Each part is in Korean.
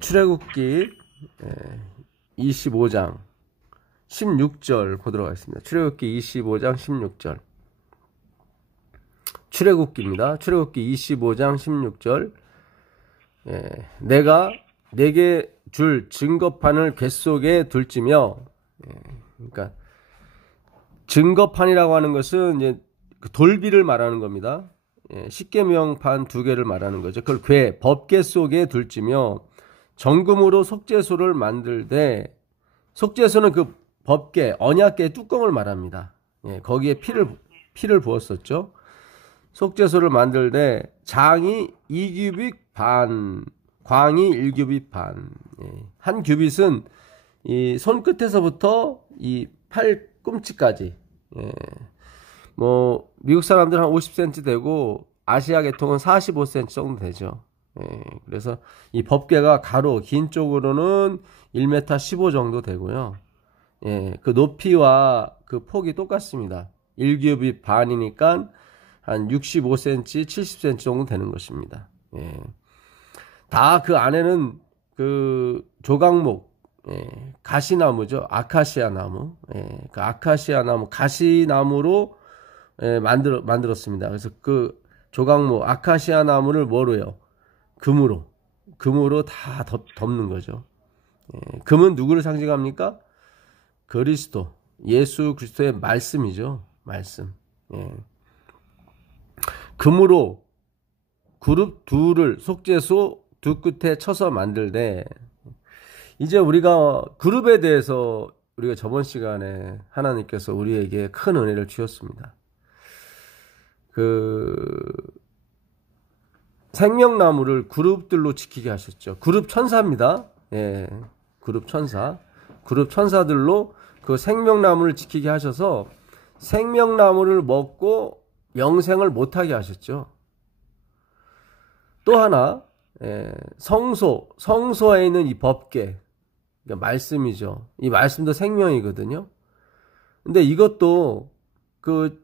출애굽기 25장 16절 보도록 하겠습니다. 출애굽기 25장 16절. 출애굽기입니다. 출애굽기 25장 16절. 내가 내게 줄 증거판을 갯속에 둘지며, 그러니까 증거판이라고 하는 것은 이제 그 돌비를 말하는 겁니다. 십계명판 2개를 말하는 거죠. 그걸 법궤 속에 둘지며 정금으로 속죄소를 만들되, 속죄소는 그 법궤, 언약궤의 뚜껑을 말합니다. 거기에 피를 부었었죠. 속죄소를 만들되 장이 2규빗 반, 광이 1규빗 반. 한 규빗은 이 손끝에서부터 이 팔꿈치까지. 뭐 미국 사람들은 한 50cm 되고 아시아 계통은 45cm 정도 되죠. 그래서 이 법궤가 가로 긴 쪽으로는 1m 15 정도 되고요. 그 높이와 그 폭이 똑같습니다. 1규빗 반이니까 한 65cm, 70cm 정도 되는 것입니다. 다 그 안에는 그 조각목, 가시나무죠. 아카시아 나무. 그 아카시아 나무, 가시나무로 만들었습니다. 그래서 그 조각목, 아카시아 나무를 뭐로요? 금으로 다 덮는 거죠. 금은 누구를 상징합니까? 그리스도, 예수 그리스도의 말씀이죠. 말씀. 금으로 그룹 둘을 속죄소 두 끝에 쳐서 만들되, 이제 우리가 그룹에 대해서 우리가 저번 시간에 하나님께서 우리에게 큰 은혜를 주셨습니다. 그 생명나무를 그룹들로 지키게 하셨죠. 그룹 천사입니다. 그룹 천사. 그룹 천사들로 그 생명나무를 지키게 하셔서 생명나무를 먹고 영생을 못하게 하셨죠. 또 하나, 성소에 있는 이 법궤, 그러니까 말씀이죠. 이 말씀도 생명이거든요. 근데 이것도 그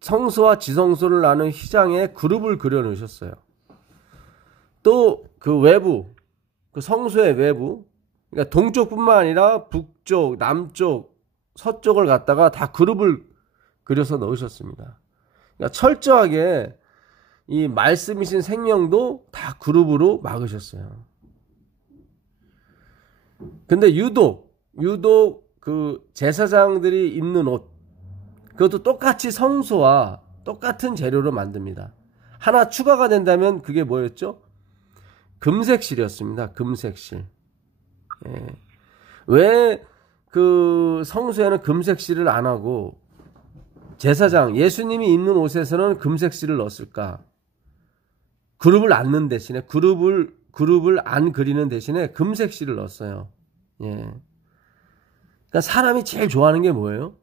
성소와 지성소를 나눈 휘장에 그룹을 그려 놓으셨어요. 또 그 외부, 그 성소의 외부, 그러니까 동쪽뿐만 아니라 북쪽, 남쪽, 서쪽을 갖다가 다 그룹을 그려서 넣으셨습니다. 그러니까 철저하게 이 말씀이신 생명도 다 그룹으로 막으셨어요. 근데 유독 그 제사장들이 입는 옷, 그것도 똑같이 성소와 똑같은 재료로 만듭니다. 하나 추가가 된다면 그게 뭐였죠? 금색실이었습니다. 금색실. 왜 그 성소에는 금색실을 안 하고 제사장, 예수님이 입는 옷에서는 금색실을 넣었을까? 그룹을 안 대신에, 그룹을 안 그리는 대신에 금색실을 넣었어요. 그러니까 사람이 제일 좋아하는 게 뭐예요?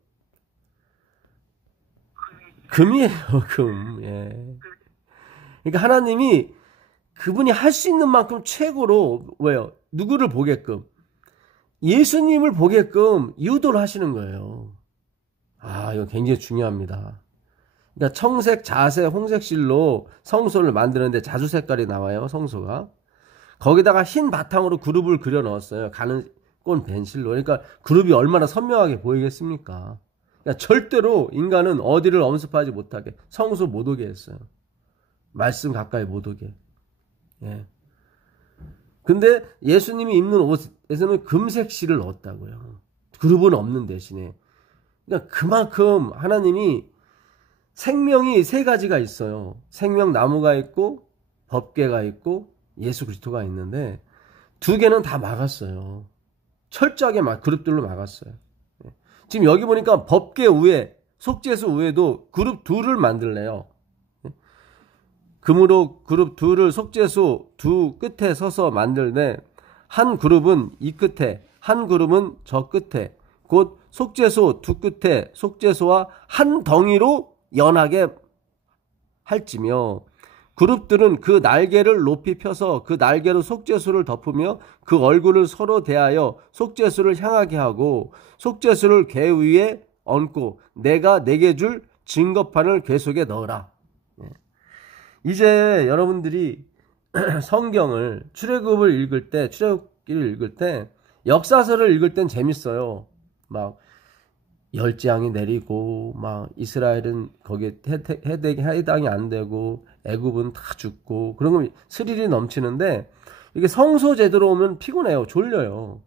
금이에요, 금. 그러니까 하나님이 그분이 할 수 있는 만큼 최고로, 왜요? 누구를 보게끔? 예수님을 보게끔 유도를 하시는 거예요. 이거 굉장히 중요합니다. 그러니까 청색, 자색, 홍색실로 성소를 만드는데 자주 색깔이 나와요, 성소가. 거기다가 흰 바탕으로 그룹을 그려 넣었어요. 가는 꼰 벤실로. 그러니까 그룹이 얼마나 선명하게 보이겠습니까? 그러니까 절대로 인간은 어디를 엄습하지 못하게, 성소 못 오게 했어요. 말씀 가까이 못 오게. 근데 예수님이 입는 옷에서는 금색실을 넣었다고요. 그룹은 없는 대신에. 그러니까 그만큼 하나님이 생명이 3가지가 있어요. 생명나무가 있고 법궤가 있고 예수 그리스도가 있는데 2개는 다 막았어요. 철저하게 그룹들로 막았어요. 지금 여기 보니까 법궤 위에, 속죄소 위에도 그룹 2를 만들래요. 금으로 그룹 2를 속죄소 2 끝에 서서 만들되, 한 그룹은 이 끝에, 한 그룹은 저 끝에, 곧 속죄소 2 끝에 속죄소와 한 덩이로 연하게 할지며, 그룹들은 그 날개를 높이 펴서 그 날개로 속죄소를 덮으며 그 얼굴을 서로 대하여 속죄소를 향하게 하고 속죄소를 궤 위에 얹고 내가 내게 줄 증거판을 궤 속에 넣어라. 이제 여러분들이 성경을 출애굽기를 읽을 때 역사서를 읽을 땐 재밌어요. 막 열재앙이 내리고 막 이스라엘은 거기에 해당이 안 되고 애굽은 다 죽고 그런 거 스릴이 넘치는데 이게 성소 제대로 오면 피곤해요. 졸려요.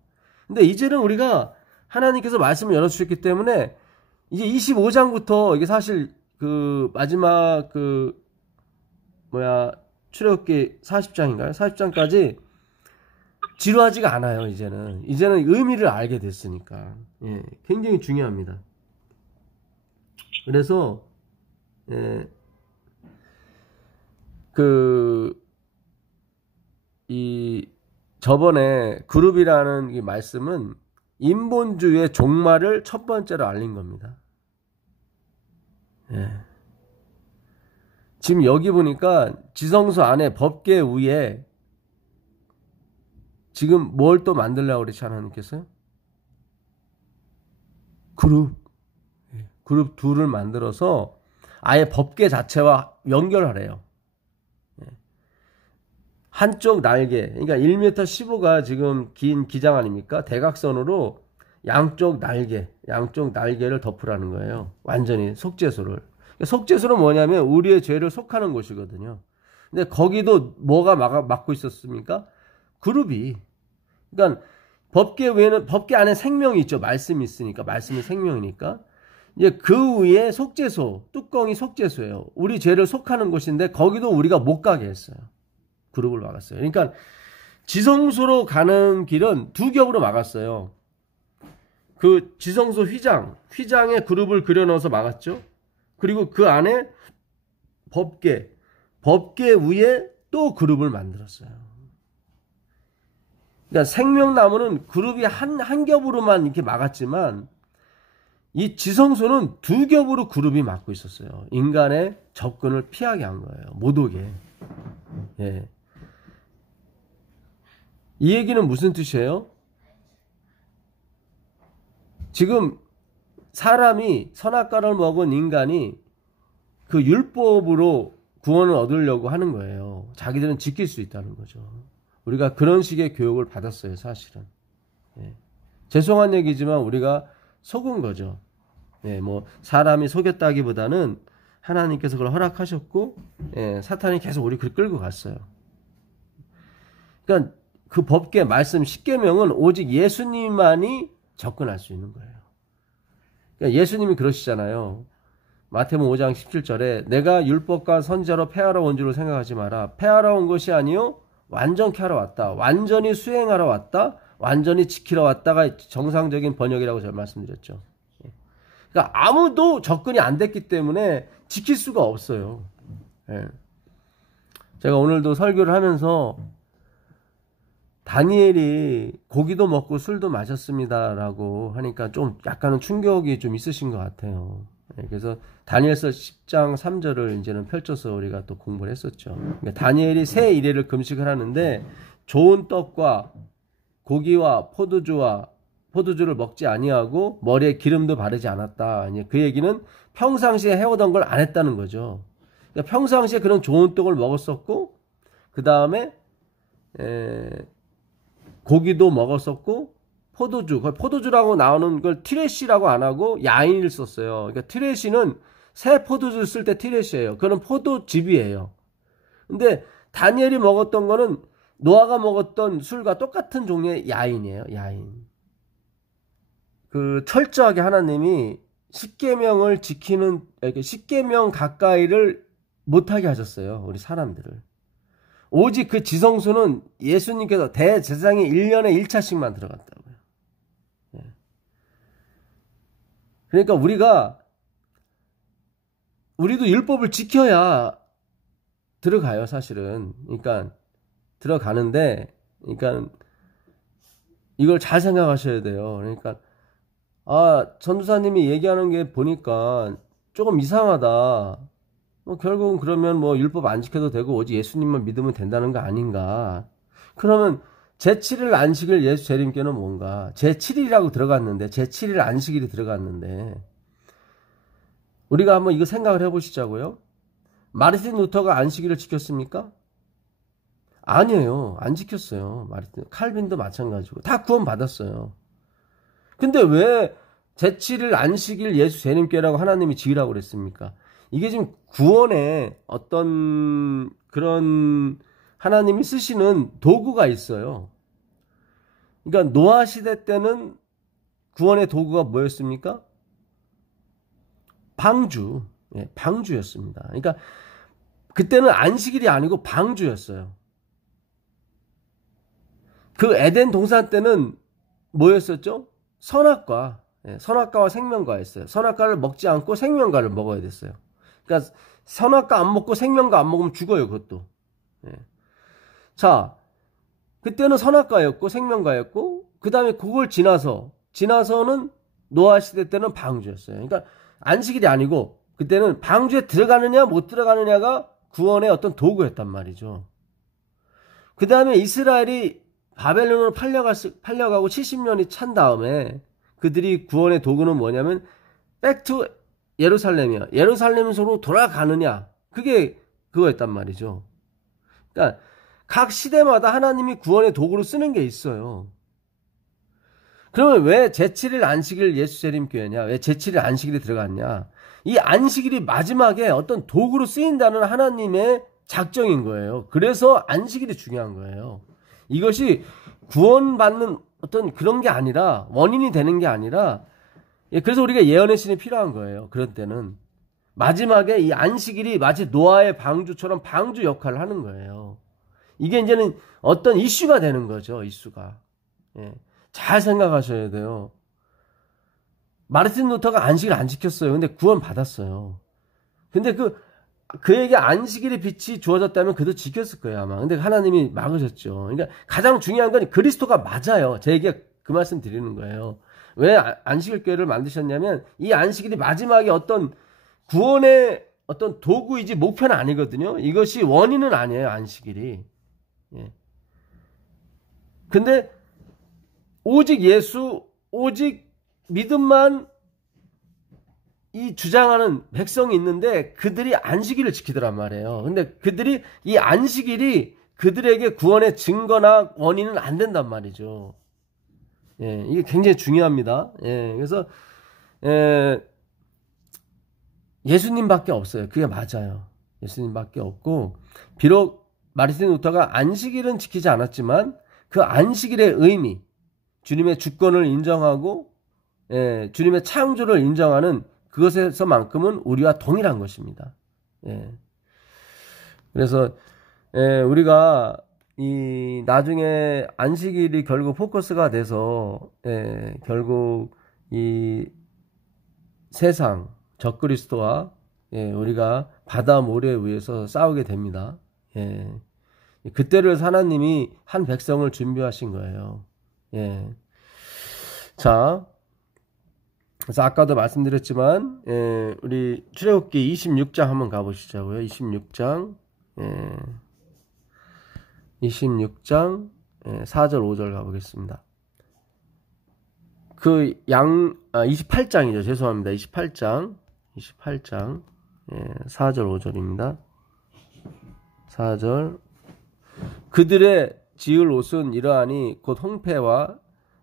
근데 이제는 우리가 하나님께서 말씀을 열어주셨기 때문에 이제 25장부터 이게 사실 그 마지막 출애굽기 40장인가요? 40장까지 지루하지가 않아요. 이제는 의미를 알게 됐으니까. 예, 굉장히 중요합니다. 그래서 예, 저번에 그룹이라는 이 말씀은 인본주의의 종말을 첫 번째로 알린 겁니다. 예. 지금 여기 보니까 지성소 안에 법계 위에 지금 뭘 또 만들려고 그랬지 하나님께서? 그룹 둘을 만들어서 아예 법계 자체와 연결하래요. 한쪽 날개, 그러니까 1m 15가 지금 긴 기장 아닙니까? 대각선으로 양쪽 날개를 덮으라는 거예요. 완전히 속죄소를. 속죄소는 뭐냐면 우리의 죄를 속하는 곳이거든요. 근데 거기도 뭐가 막고 있었습니까? 그룹이. 그러니까 법계 안에 생명이 있죠. 말씀이 있으니까. 말씀이 생명이니까. 이제 그 위에 속죄소, 뚜껑이 속죄소예요. 우리 죄를 속하는 곳인데 거기도 우리가 못 가게 했어요. 그룹을 막았어요. 그러니까 지성소로 가는 길은 두 겹으로 막았어요. 그 지성소 휘장에 그룹을 그려넣어서 막았죠. 그리고 그 안에 법계 위에 또 그룹을 만들었어요. 그러니까 생명나무는 그룹이 한 겹으로만 이렇게 막았지만 이 지성소는 두 겹으로 그룹이 막고 있었어요. 인간의 접근을 피하게 한 거예요. 못 오게. 예. 이 얘기는 무슨 뜻이에요? 지금 사람이 선악과를 먹은 인간이 그 율법으로 구원을 얻으려고 하는 거예요. 자기들은 지킬 수 있다는 거죠. 우리가 그런 식의 교육을 받았어요, 사실은. 예. 죄송한 얘기지만 우리가 속은 거죠. 예, 뭐 사람이 속였다기보다는 하나님께서 그걸 허락하셨고, 예, 사탄이 계속 우리 끌고 갔어요. 그러니까 그 법계 말씀 십계명은 오직 예수님만이 접근할 수 있는 거예요. 그러니까 예수님이 그러시잖아요. 마태복음 5장 17절에 내가 율법과 선지자로 폐하러 온 줄로 생각하지 마라. 폐하러 온 것이 아니요 완전케 하러 왔다. 완전히 수행하러 왔다. 완전히 지키러 왔다가 정상적인 번역이라고 제가 말씀드렸죠. 그러니까 아무도 접근이 안 됐기 때문에 지킬 수가 없어요. 예. 제가 오늘도 설교를 하면서 다니엘이 고기도 먹고 술도 마셨습니다라고 하니까 좀 약간은 충격이 좀 있으신 것 같아요. 그래서 다니엘서 10장 3절을 이제는 펼쳐서 우리가 또 공부를 했었죠. 그러니까 다니엘이 새 이래를 금식을 하는데 좋은 떡과 고기와 포도주를 먹지 아니하고 머리에 기름도 바르지 않았다. 그 얘기는 평상시에 해오던 걸 안 했다는 거죠. 그러니까 평상시에 그런 좋은 떡을 먹었었고 그 다음에 고기도 먹었었고 포도주라고 나오는 걸 티레시라고 안 하고 야인을 썼어요. 그러니까 티레시는 새 포도주를 쓸 때 티레시예요. 그거는 포도즙이에요. 근데 다니엘이 먹었던 거는 노아가 먹었던 술과 똑같은 종류의 야인이에요. 야인. 철저하게 하나님이 십계명을 지키는 십계명 가까이를 못하게 하셨어요. 우리 사람들을. 오직 그 지성소는 예수님께서 대제사장이 1년에 1차씩만 들어갔다고요. 그러니까 우리도 율법을 지켜야 들어가요, 사실은. 그러니까 들어가는데, 그러니까 이걸 잘 생각하셔야 돼요. 그러니까 전도사님이 얘기하는 게 보니까 조금 이상하다. 결국은 그러면 율법 안 지켜도 되고 오직 예수님만 믿으면 된다는 거 아닌가. 그러면 제7일 안식일 예수 재림께는 뭔가 제7일이라고 들어갔는데 제7일 안식일이 들어갔는데 우리가 한번 이거 생각을 해보시자고요. 마르틴 루터가 안식일을 지켰습니까? 아니에요. 안 지켰어요. 칼빈도 마찬가지고 다 구원 받았어요. 근데 왜 제7일 안식일 예수 재림교회라고 하나님이 지으라고 그랬습니까? 이게 지금 구원에 어떤 그런 하나님이 쓰시는 도구가 있어요. 그러니까 노아 시대 때는 구원의 도구가 뭐였습니까? 방주. 예, 방주였습니다. 그러니까 그때는 안식일이 아니고 방주였어요. 그 에덴 동산 때는 뭐였었죠? 선악과. 예, 선악과와 생명과였어요. 선악과를 먹지 않고 생명과를 먹어야 됐어요. 그러니까 선악과 안 먹고 생명과 안 먹으면 죽어요, 그것도. 예. 자, 그때는 선악과였고 생명과였고 그 다음에 그걸 지나서는 노아 시대 때는 방주였어요. 그러니까 안식일이 아니고 그때는 방주에 들어가느냐 못 들어가느냐가 구원의 어떤 도구였단 말이죠. 그 다음에 이스라엘이 바벨론으로 팔려가고 70년이 찬 다음에 그들이 구원의 도구는 뭐냐면 백투 예루살렘이야. 예루살렘으로 돌아가느냐. 그게 그거였단 말이죠. 그러니까 각 시대마다 하나님이 구원의 도구로 쓰는 게 있어요. 그러면 왜 제7일 안식일 예수 재림교회냐? 왜 제7일 안식일이 들어갔냐? 이 안식일이 마지막에 어떤 도구로 쓰인다는 하나님의 작정인 거예요. 그래서 안식일이 중요한 거예요. 이것이 구원받는 어떤 그런 게 아니라 원인이 되는 게 아니라 그래서 우리가 예언의 신이 필요한 거예요. 그런 때는 마지막에 이 안식일이 마치 노아의 방주처럼 방주 역할을 하는 거예요. 이게 이제는 어떤 이슈가 되는 거죠. 이슈가. 예. 잘 생각하셔야 돼요. 마르틴 루터가 안식일 안 지켰어요. 근데 구원 받았어요. 근데 그에게 안식일의 빛이 주어졌다면 그도 지켰을 거예요, 아마. 근데 하나님이 막으셨죠. 그러니까 가장 중요한 건 그리스도가 맞아요. 제 얘기가 그 말씀 드리는 거예요. 왜 안식일 교회를 만드셨냐면 이 안식일이 마지막에 어떤 구원의 어떤 도구이지 목표는 아니거든요. 이것이 원인은 아니에요, 안식일이. 예. 근데 오직 예수, 오직 믿음만 이 주장하는 백성이 있는데 그들이 안식일을 지키더란 말이에요. 근데 그들이 이 안식일이 그들에게 구원의 증거나 원인은 안 된단 말이죠. 예, 이게 굉장히 중요합니다. 예, 그래서 예수님밖에 없어요. 그게 맞아요. 예수님밖에 없고 비록 마르틴 루터가 안식일은 지키지 않았지만 그 안식일의 의미, 주님의 주권을 인정하고 주님의 창조를 인정하는 그것에서만큼은 우리와 동일한 것입니다. 예. 그래서 우리가 이 나중에 안식일이 결국 포커스가 돼서 결국 이 세상 적그리스도와 우리가 바다 모래에 의해서 싸우게 됩니다. 예. 그때를 하나님이 한 백성을 준비하신 거예요. 예. 자, 그래서 아까도 말씀드렸지만 우리 출애굽기 26장 한번 가보시자고요. 26장 26장 4절 5절 가보겠습니다. 28장이죠. 죄송합니다. 28장 4절 5절입니다. 4절 그들의 지을 옷은 이러하니 곧 홍패와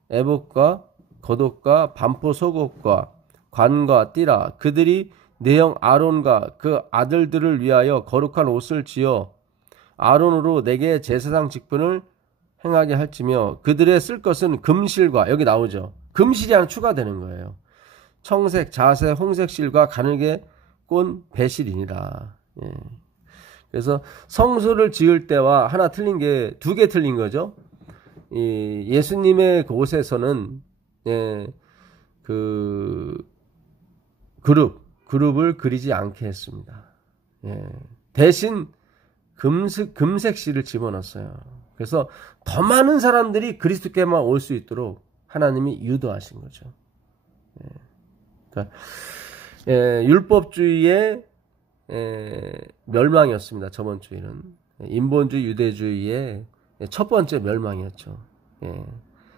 에봇과 겉옷과 반포 속옷과 관과 띠라 그들이 내 형 아론과 그 아들들을 위하여 거룩한 옷을 지어 아론으로 내게 제사장 직분을 행하게 할지며 그들의 쓸 것은 금실과 여기 나오죠. 금실이 하나 추가되는 거예요. 청색, 자색, 홍색 실과 가늘게 꼰 배실이니라. 예. 그래서 성소를 지을 때와 하나 틀린 게 두 개 틀린 거죠. 예수님의 곳에서는 그룹을 그리지 않게 했습니다. 대신 금색 실을 집어넣었어요. 그래서 더 많은 사람들이 그리스도께만 올 수 있도록 하나님이 유도하신 거죠. 그러니까 율법주의의 멸망이었습니다. 저번 주일은 인본주의 유대주의의 첫 번째 멸망이었죠.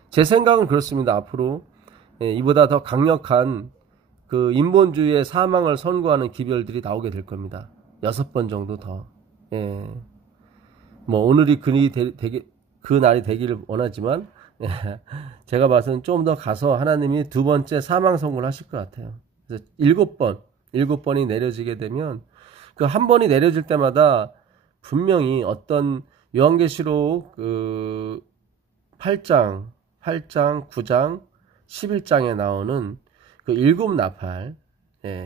제 생각은 그렇습니다. 앞으로 이보다 더 강력한 그 인본주의의 사망을 선고하는 기별들이 나오게 될 겁니다. 6번 정도 더. 뭐 오늘이 그 날이 되기를 원하지만 제가 봐서는 좀 더 가서 하나님이 두 번째 사망 선고를 하실 것 같아요. 그래서 7번이 내려지게 되면 그 한 번이 내려질 때마다 분명히 어떤 요한계시록 그 8장, 9장, 11장에 나오는 그 7나팔,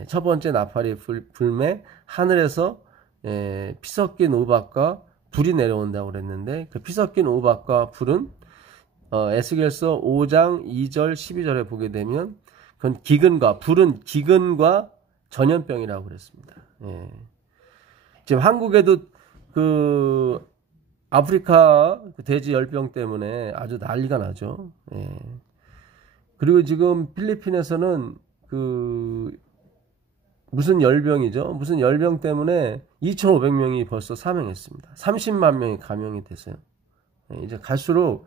첫 번째 나팔이 불매 하늘에서 피 섞인 우박과 불이 내려온다고 그랬는데 그 피 섞인 우박과 불은 에스겔서 5장 2절 12절에 보게 되면 그건 불은 기근과 전염병이라고 그랬습니다. 지금 한국에도 그 아프리카 돼지 열병 때문에 아주 난리가 나죠. 그리고 지금 필리핀에서는 그 무슨 열병이죠? 무슨 열병 때문에 2,500명이 벌써 사망했습니다. 30만 명이 감염이 됐어요. 이제 갈수록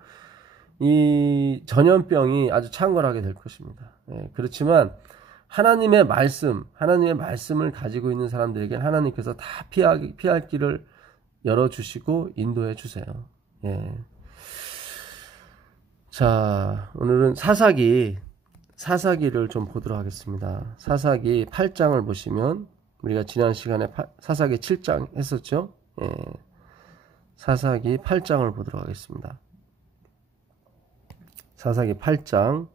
이 전염병이 아주 창궐하게 될 것입니다. 그렇지만 하나님의 말씀을 가지고 있는 사람들에게 하나님께서 다 피할 길을 열어주시고 인도해 주세요. 자, 오늘은 사사기를 좀 보도록 하겠습니다. 사사기 8장을 보시면 우리가 지난 시간에 사사기 7장 했었죠. 사사기 8장을 보도록 하겠습니다. 사사기 8장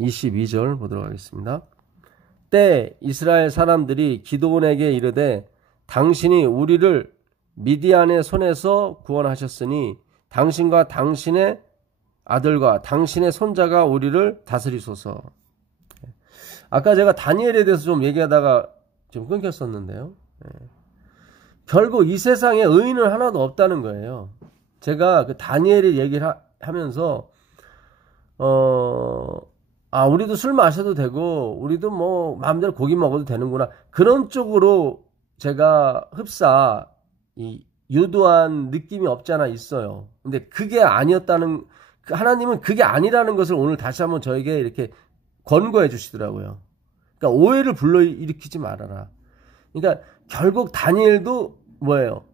22절 보도록 하겠습니다. 때 이스라엘 사람들이 기드온에게 이르되 당신이 우리를 미디안의 손에서 구원하셨으니 당신과 당신의 아들과 당신의 손자가 우리를 다스리소서. 아까 제가 다니엘에 대해서 좀 얘기하다가 좀 끊겼었는데요. 결국 이 세상에 의인은 하나도 없다는 거예요. 제가 그 다니엘의 얘기를 하면서 우리도 술 마셔도 되고 우리도 뭐 마음대로 고기 먹어도 되는구나 그런 쪽으로 제가 흡사 유도한 느낌이 없잖아 있어요. 근데 그게 아니었다는, 하나님은 그게 아니라는 것을 오늘 다시 한번 저에게 이렇게 권고해 주시더라고요. 그러니까 오해를 불러일으키지 말아라. 그러니까 결국 다니엘도 뭐예요?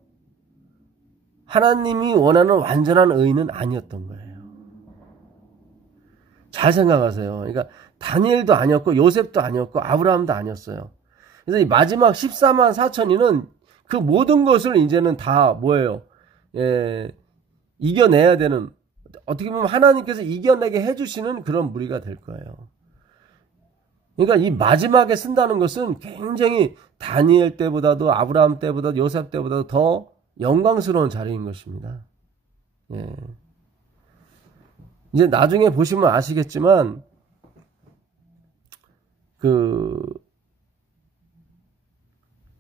하나님이 원하는 완전한 의인은 아니었던 거예요. 잘 생각하세요. 그러니까 다니엘도 아니었고 요셉도 아니었고 아브라함도 아니었어요. 그래서 이 마지막 14만 4천인은 그 모든 것을 이제는 다 뭐예요? 이겨내야 되는, 어떻게 보면 하나님께서 이겨내게 해주시는 그런 무리가 될 거예요. 그러니까 이 마지막에 쓴다는 것은 굉장히 다니엘 때보다도 아브라함 때보다도 요셉 때보다도 더 영광스러운 자리인 것입니다. 이제 나중에 보시면 아시겠지만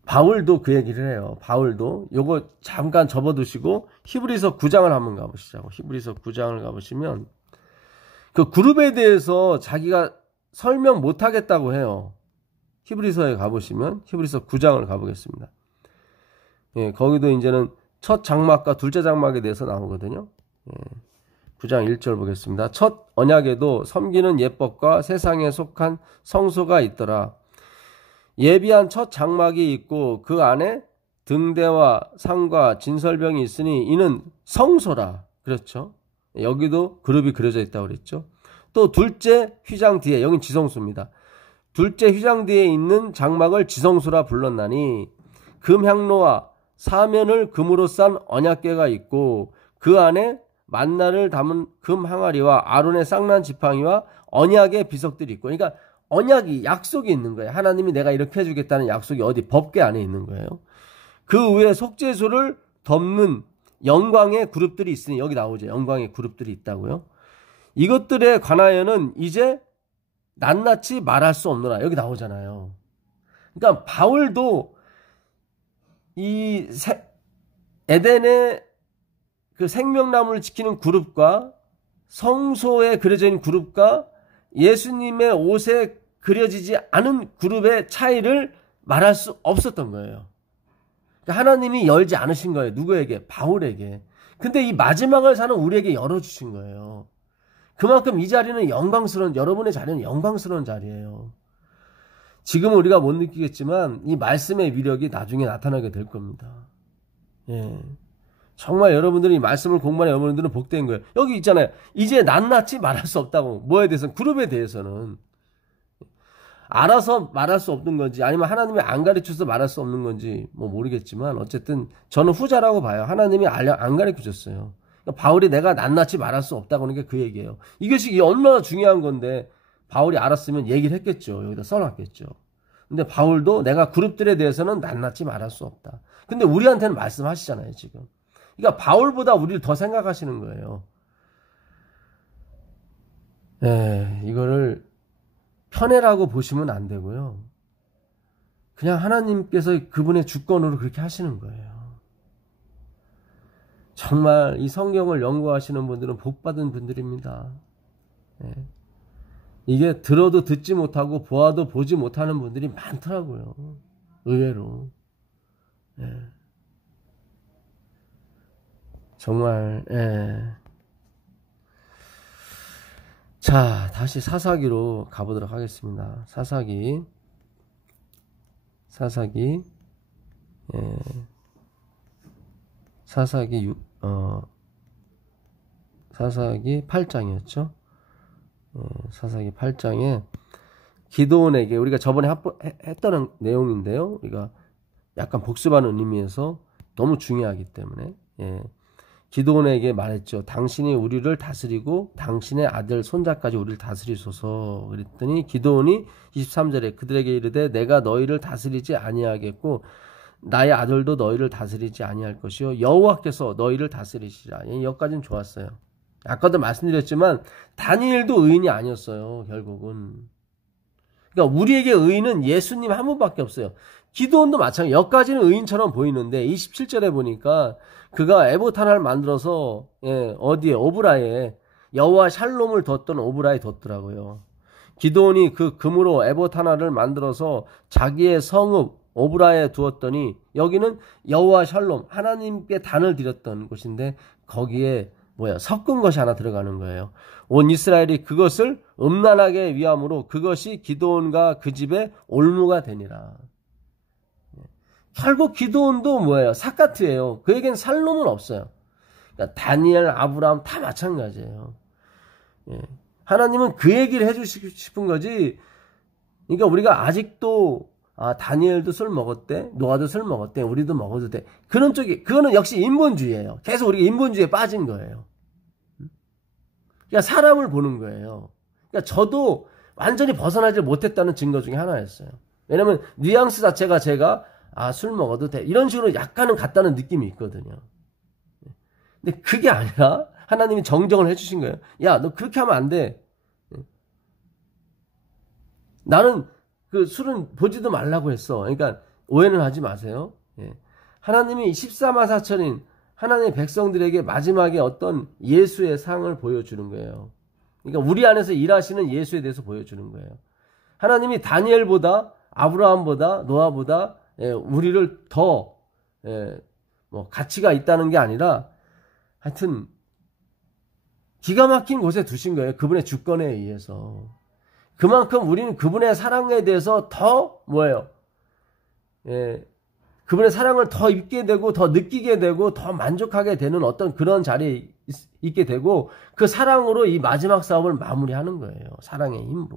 바울도 그 얘기를 해요. 바울도 요거 잠깐 접어두시고 히브리서 9장을 한번 가보시자고. 히브리서 9장을 가보시면 그 그룹에 대해서 자기가 설명 못하겠다고 해요. 히브리서에 가보시면 히브리서 9장을 가보겠습니다. 거기도 이제는 첫 장막과 둘째 장막에 대해서 나오거든요. 9장 1절 보겠습니다. 첫 언약에도 섬기는 예법과 세상에 속한 성소가 있더라. 예비한 첫 장막이 있고 그 안에 등대와 상과 진설병이 있으니 이는 성소라. 그렇죠. 여기도 그룹이 그려져 있다고 그랬죠. 또 둘째 휘장 뒤에, 여긴 지성소입니다. 둘째 휘장 뒤에 있는 장막을 지성소라 불렀나니 금향로와 사면을 금으로 싼 언약궤가 있고 그 안에 만나를 담은 금 항아리와 아론의 쌍난 지팡이와 언약의 비석들이 있고, 그러니까 언약이, 약속이 있는 거예요. 하나님이 내가 이렇게 해주겠다는 약속이 어디 법궤 안에 있는 거예요. 그 위에 속죄소를 덮는 영광의 그룹들이 있으니, 여기 나오죠. 영광의 그룹들이 있다고요. 이것들에 관하여는 이제 낱낱이 말할 수 없노라. 여기 나오잖아요. 그러니까 바울도 이 에덴의 그 생명나무를 지키는 그룹과 성소에 그려져 있는 그룹과 예수님의 옷에 그려지지 않은 그룹의 차이를 말할 수 없었던 거예요. 그러니까 하나님이 열지 않으신 거예요. 누구에게? 바울에게. 근데 이 마지막을 사는 우리에게 열어주신 거예요. 그만큼 이 자리는 여러분의 자리는 영광스러운 자리예요. 지금은 우리가 못 느끼겠지만 이 말씀의 위력이 나중에 나타나게 될 겁니다. 정말 여러분들이 이 말씀을 공부하는 여러분들은 복된 거예요. 여기 있잖아요. 이제 낱낱이 말할 수 없다고. 뭐에 대해서는, 그룹에 대해서는. 알아서 말할 수 없는 건지, 아니면 하나님이 안 가르쳐서 말할 수 없는 건지 뭐 모르겠지만, 어쨌든 저는 후자라고 봐요. 하나님이 안 가르쳐줬어요. 그러니까 바울이 내가 낱낱이 말할 수 없다고 하는 게 그 얘기예요. 이것이 얼마나 중요한 건데 바울이 알았으면 얘기를 했겠죠. 여기다 써놨겠죠. 근데 바울도 내가 그룹들에 대해서는 낱낱이 말할 수 없다. 근데 우리한테는 말씀하시잖아요, 지금. 그러니까 바울보다 우리를 더 생각하시는 거예요. 이거를 편애라고 보시면 안 되고요. 그냥 하나님께서 그분의 주권으로 그렇게 하시는 거예요. 정말 이 성경을 연구하시는 분들은 복받은 분들입니다. 이게 들어도 듣지 못하고 보아도 보지 못하는 분들이 많더라고요. 의외로. 정말. 자, 다시 사사기로 가보도록 하겠습니다. 사사기 사사기 8장이었죠. 사사기 8장에 기드온에게, 우리가 저번에 했던 내용인데요. 우리가 약간 복습하는 의미에서 너무 중요하기 때문에, 기드온에게 말했죠. 당신이 우리를 다스리고 당신의 아들 손자까지 우리를 다스리소서. 그랬더니 기드온이 23절에 그들에게 이르되 내가 너희를 다스리지 아니하겠고 나의 아들도 너희를 다스리지 아니할 것이요 여호와께서 너희를 다스리시라. 여기까지는 좋았어요. 아까도 말씀드렸지만 다니엘도 의인이 아니었어요. 결국은. 그러니까 우리에게 의인은 예수님 한 분밖에 없어요. 기드온도 마찬가지. 여기까지는 의인처럼 보이는데 27절에 보니까 그가 에봇 하나를 만들어서 어디에, 오브라에 여호와 샬롬을 뒀던 오브라에 뒀더라고요. 기드온이 그 금으로 에봇 하나를 만들어서 자기의 성읍 오브라에 두었더니 여기는 여호와 샬롬, 하나님께 단을 드렸던 곳인데 거기에 섞은 것이 하나 들어가는 거예요. 온 이스라엘이 그것을 음란하게 위함으로 그것이 기드온과 그 집의 올무가 되니라. 결국 기드온도 삭가트예요. 그에겐 살롬은 없어요. 그러니까 다니엘, 아브라함 다 마찬가지예요. 하나님은 그 얘기를 해주시고 싶은 거지. 그러니까 우리가 아직도 다니엘도 술 먹었대, 노아도 술 먹었대, 우리도 먹어도 돼. 그런 쪽이, 그거는 역시 인본주의예요. 계속 우리가 인본주의에 빠진 거예요. 그러니까 사람을 보는 거예요. 그러니까 저도 완전히 벗어나지 못했다는 증거 중에 하나였어요. 왜냐면 뉘앙스 자체가 제가 술 먹어도 돼, 이런 식으로 약간은 같다는 느낌이 있거든요. 근데 그게 아니라 하나님이 정정을 해주신 거예요. 야, 너 그렇게 하면 안 돼. 나는 그 술은 보지도 말라고 했어. 그러니까 오해는 하지 마세요. 하나님이 14만 4천인 하나님의 백성들에게 마지막에 어떤 예수의 상을 보여주는 거예요. 그러니까 우리 안에서 일하시는 예수에 대해서 보여주는 거예요. 하나님이 다니엘보다, 아브라함보다, 노아보다 우리를 더 가치가 있다는 게 아니라 하여튼 기가 막힌 곳에 두신 거예요. 그분의 주권에 의해서. 그만큼 우리는 그분의 사랑에 대해서 더 그분의 사랑을 더 입게 되고 더 느끼게 되고 더 만족하게 되는 어떤 그런 자리에 있게 되고 그 사랑으로 이 마지막 싸움을 마무리하는 거예요. 사랑의 힘으로.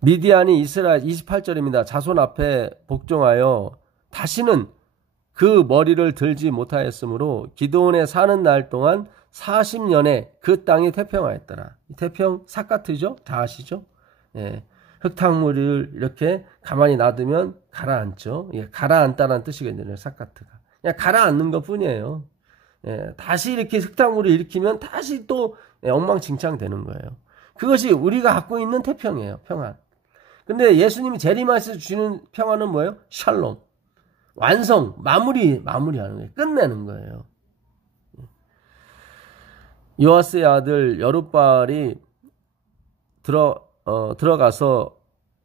미디안이 이스라엘 28절입니다. 자손 앞에 복종하여 다시는 그 머리를 들지 못하였으므로 기드온의 사는 날 동안 40년에 그 땅이 태평하였더라. 태평 삭가트죠? 다 아시죠? 흙탕물을 이렇게 가만히 놔두면 가라앉죠. 가라앉다라는 뜻이거든요. 삭가트가. 그냥 가라앉는 것 뿐이에요. 다시 이렇게 흙탕물을 일으키면 다시 또 엉망진창 되는 거예요. 그것이 우리가 갖고 있는 태평이에요. 평안. 근데 예수님이 재림하셔서 주시는 평안은 뭐예요? 샬롬. 완성, 마무리하는 거예요. 끝내는 거예요. 요아스의 아들 여룻바알이 들어가서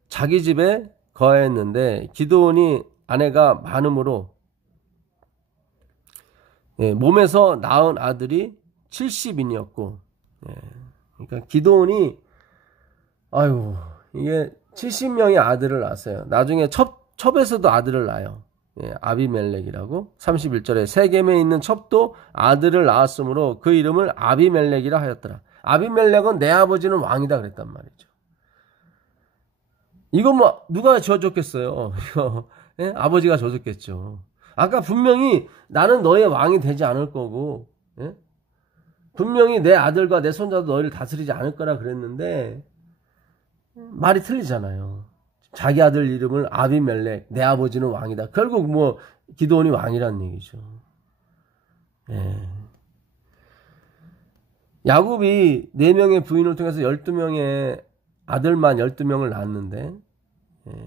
자기 집에 거하였는데 기드온이 아내가 많음으로 몸에서 낳은 아들이 70인이었고, 그러니까 기드온이 이게 70명의 아들을 낳았어요. 나중에 첩에서도 아들을 낳아요. 예, 아비멜렉이라고. 31절에 세겜에 있는 첩도 아들을 낳았으므로 그 이름을 아비멜렉이라 하였더라. 아비멜렉은 내 아버지는 왕이다 그랬단 말이죠. 이거 뭐 누가 지어줬겠어요? 이거 예? 아버지가 줘줬겠죠. 아까 분명히 나는 너의 왕이 되지 않을 거고, 예? 분명히 내 아들과 내 손자도 너희를 다스리지 않을 거라 그랬는데 말이 틀리잖아요. 자기 아들 이름을 아비멜렉, 내 아버지는 왕이다. 결국 뭐 기드온이 왕이라는 얘기죠. 예. 야곱이 4명의 부인을 통해서 12명의 아들만 12명을 낳았는데, 예.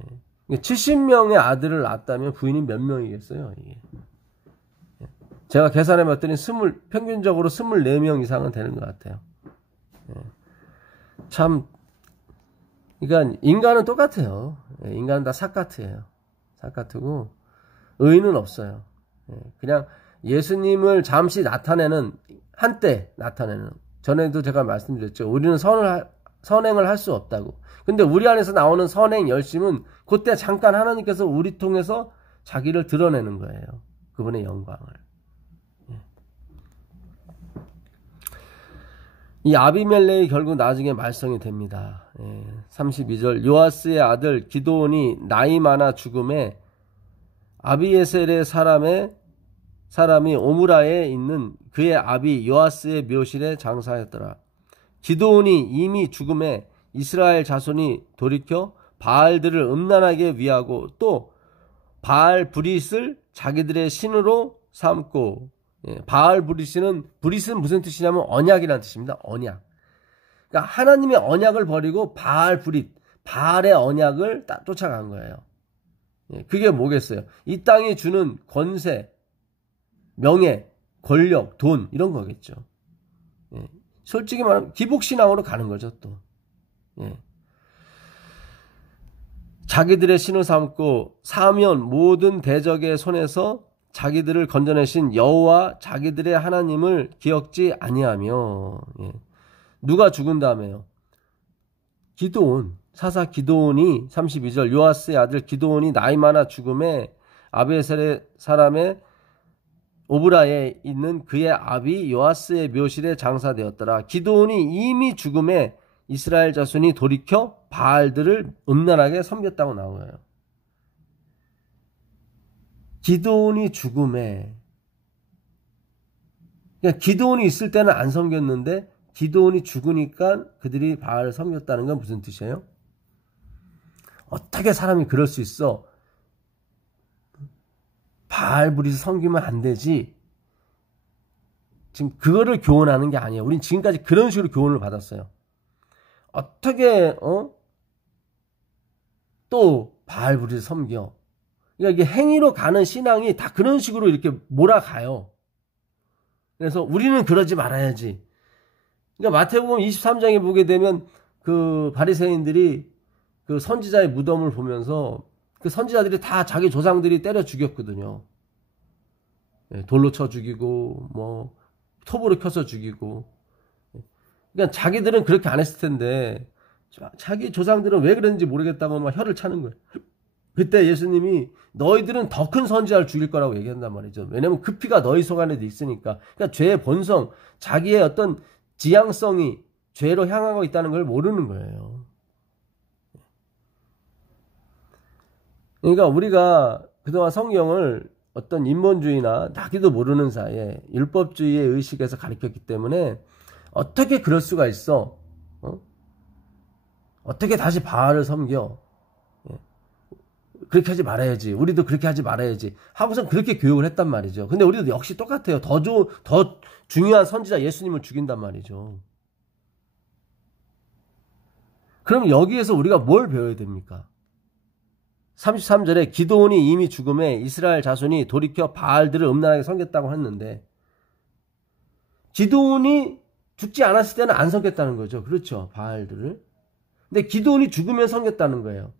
70명의 아들을 낳았다면 부인이 몇 명이겠어요? 이게. 제가 계산해 봤더니 평균적으로 24명 이상은 되는 것 같아요. 예. 참, 그러니까 인간은 똑같아요. 예. 인간은 다 삭같아요. 삭같고 의의는 없어요. 예. 그냥 예수님을 잠시 나타내는, 한때 나타내는, 전에도 제가 말씀드렸죠. 우리는 선행을 할 수 없다고. 근데 우리 안에서 나오는 선행 열심은 그때 잠깐 하나님께서 우리 통해서 자기를 드러내는 거예요. 그분의 영광을. 이 아비멜렉이 결국 나중에 말썽이 됩니다. 32절 요아스의 아들 기드온이 나이 많아 죽음에 아비에셀의 사람이 오므라에 있는 그의 아비 요아스의 묘실에 장사했더라. 기드온이 이미 죽음에 이스라엘 자손이 돌이켜 바알들을 음란하게 위하고 또 바알 브릿을 자기들의 신으로 삼고, 바알 브릿은 무슨 뜻이냐면 언약이라는 뜻입니다. 언약. 그러니까 하나님의 언약을 버리고 바알 브릿, 바알의 언약을 쫓아간 거예요. 그게 뭐겠어요? 이 땅이 주는 권세, 명예, 권력, 돈 이런 거겠죠. 솔직히 말하면 기복신앙으로 가는 거죠 또. 자기들의 신을 삼고 사면 모든 대적의 손에서 자기들을 건져내신 여호와 자기들의 하나님을 기억지 아니하며. 누가 죽은 다음에요? 기드온, 사사 기드온이 32절 요아스의 아들 기드온이 나이 많아 죽음에 아비에셀의 사람의 오브라에 있는 그의 아비 요아스의 묘실에 장사되었더라. 기드온이 이미 죽음에 이스라엘 자손이 돌이켜 바알들을 음란하게 섬겼다고 나와요. 기드온이 죽음에, 그러니까 기드온이 있을 때는 안 섬겼는데 기드온이 죽으니까 그들이 바알을 섬겼다는 건 무슨 뜻이에요? 어떻게 사람이 그럴 수 있어? 바알 브릿을 섬기면 안 되지. 지금 그거를 교훈하는 게 아니에요. 우린 지금까지 그런 식으로 교훈을 받았어요. 어떻게 또 바알 브릿을 섬겨? 그러니까 이게 행위로 가는 신앙이 다 그런 식으로 이렇게 몰아가요. 그래서 우리는 그러지 말아야지. 그러니까 마태복음 23장에 보게 되면 그 바리새인들이 그 선지자의 무덤을 보면서 그 선지자들이 다 자기 조상들이 때려 죽였거든요. 돌로 쳐 죽이고 뭐 톱으로 켜서 죽이고. 그러니까 자기들은 그렇게 안 했을 텐데 자기 조상들은 왜 그랬는지 모르겠다고 막 혀를 차는 거예요. 그때 예수님이 너희들은 더 큰 선지자를 죽일 거라고 얘기한단 말이죠. 왜냐면 그 피가 너희 속 안에도 있으니까. 그러니까 죄의 본성, 자기의 어떤 지향성이 죄로 향하고 있다는 걸 모르는 거예요. 그러니까 우리가 그동안 성경을 어떤 인본주의나 나기도 모르는 사이에 율법주의의 의식에서 가르쳤기 때문에 어떻게 그럴 수가 있어? 어떻게 다시 바알을 섬겨? 그렇게 하지 말아야지. 우리도 그렇게 하지 말아야지. 하고선 그렇게 교육을 했단 말이죠. 근데 우리도 역시 똑같아요. 더 중요한 선지자 예수님을 죽인단 말이죠. 그럼 여기에서 우리가 뭘 배워야 됩니까? 33절에 기드온이 이미 죽음에 이스라엘 자손이 돌이켜 바알들을 음란하게 섬겼다고 했는데 기드온이 죽지 않았을 때는 안 섬겼다는 거죠. 그렇죠. 바알들을. 근데 기드온이 죽으면 섬겼다는 거예요.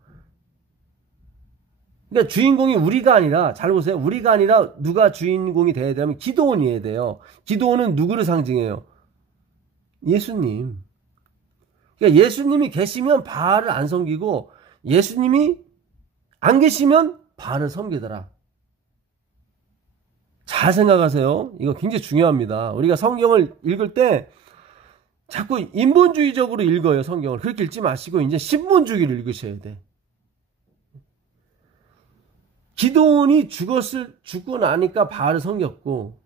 그러니까 주인공이 우리가 아니라, 잘 보세요. 우리가 아니라 누가 주인공이 돼야 되면 기드온이어야 돼요. 기드온은 누구를 상징해요? 예수님. 그러니까 예수님이 계시면 바알을 안 섬기고 예수님이 안 계시면 바알을 섬기더라. 잘 생각하세요. 이거 굉장히 중요합니다. 우리가 성경을 읽을 때 자꾸 인본주의적으로 읽어요, 성경을. 그렇게 읽지 마시고 이제 신본주의를 읽으셔야 돼. 기드온이 죽고 나니까 바알을 섬겼고,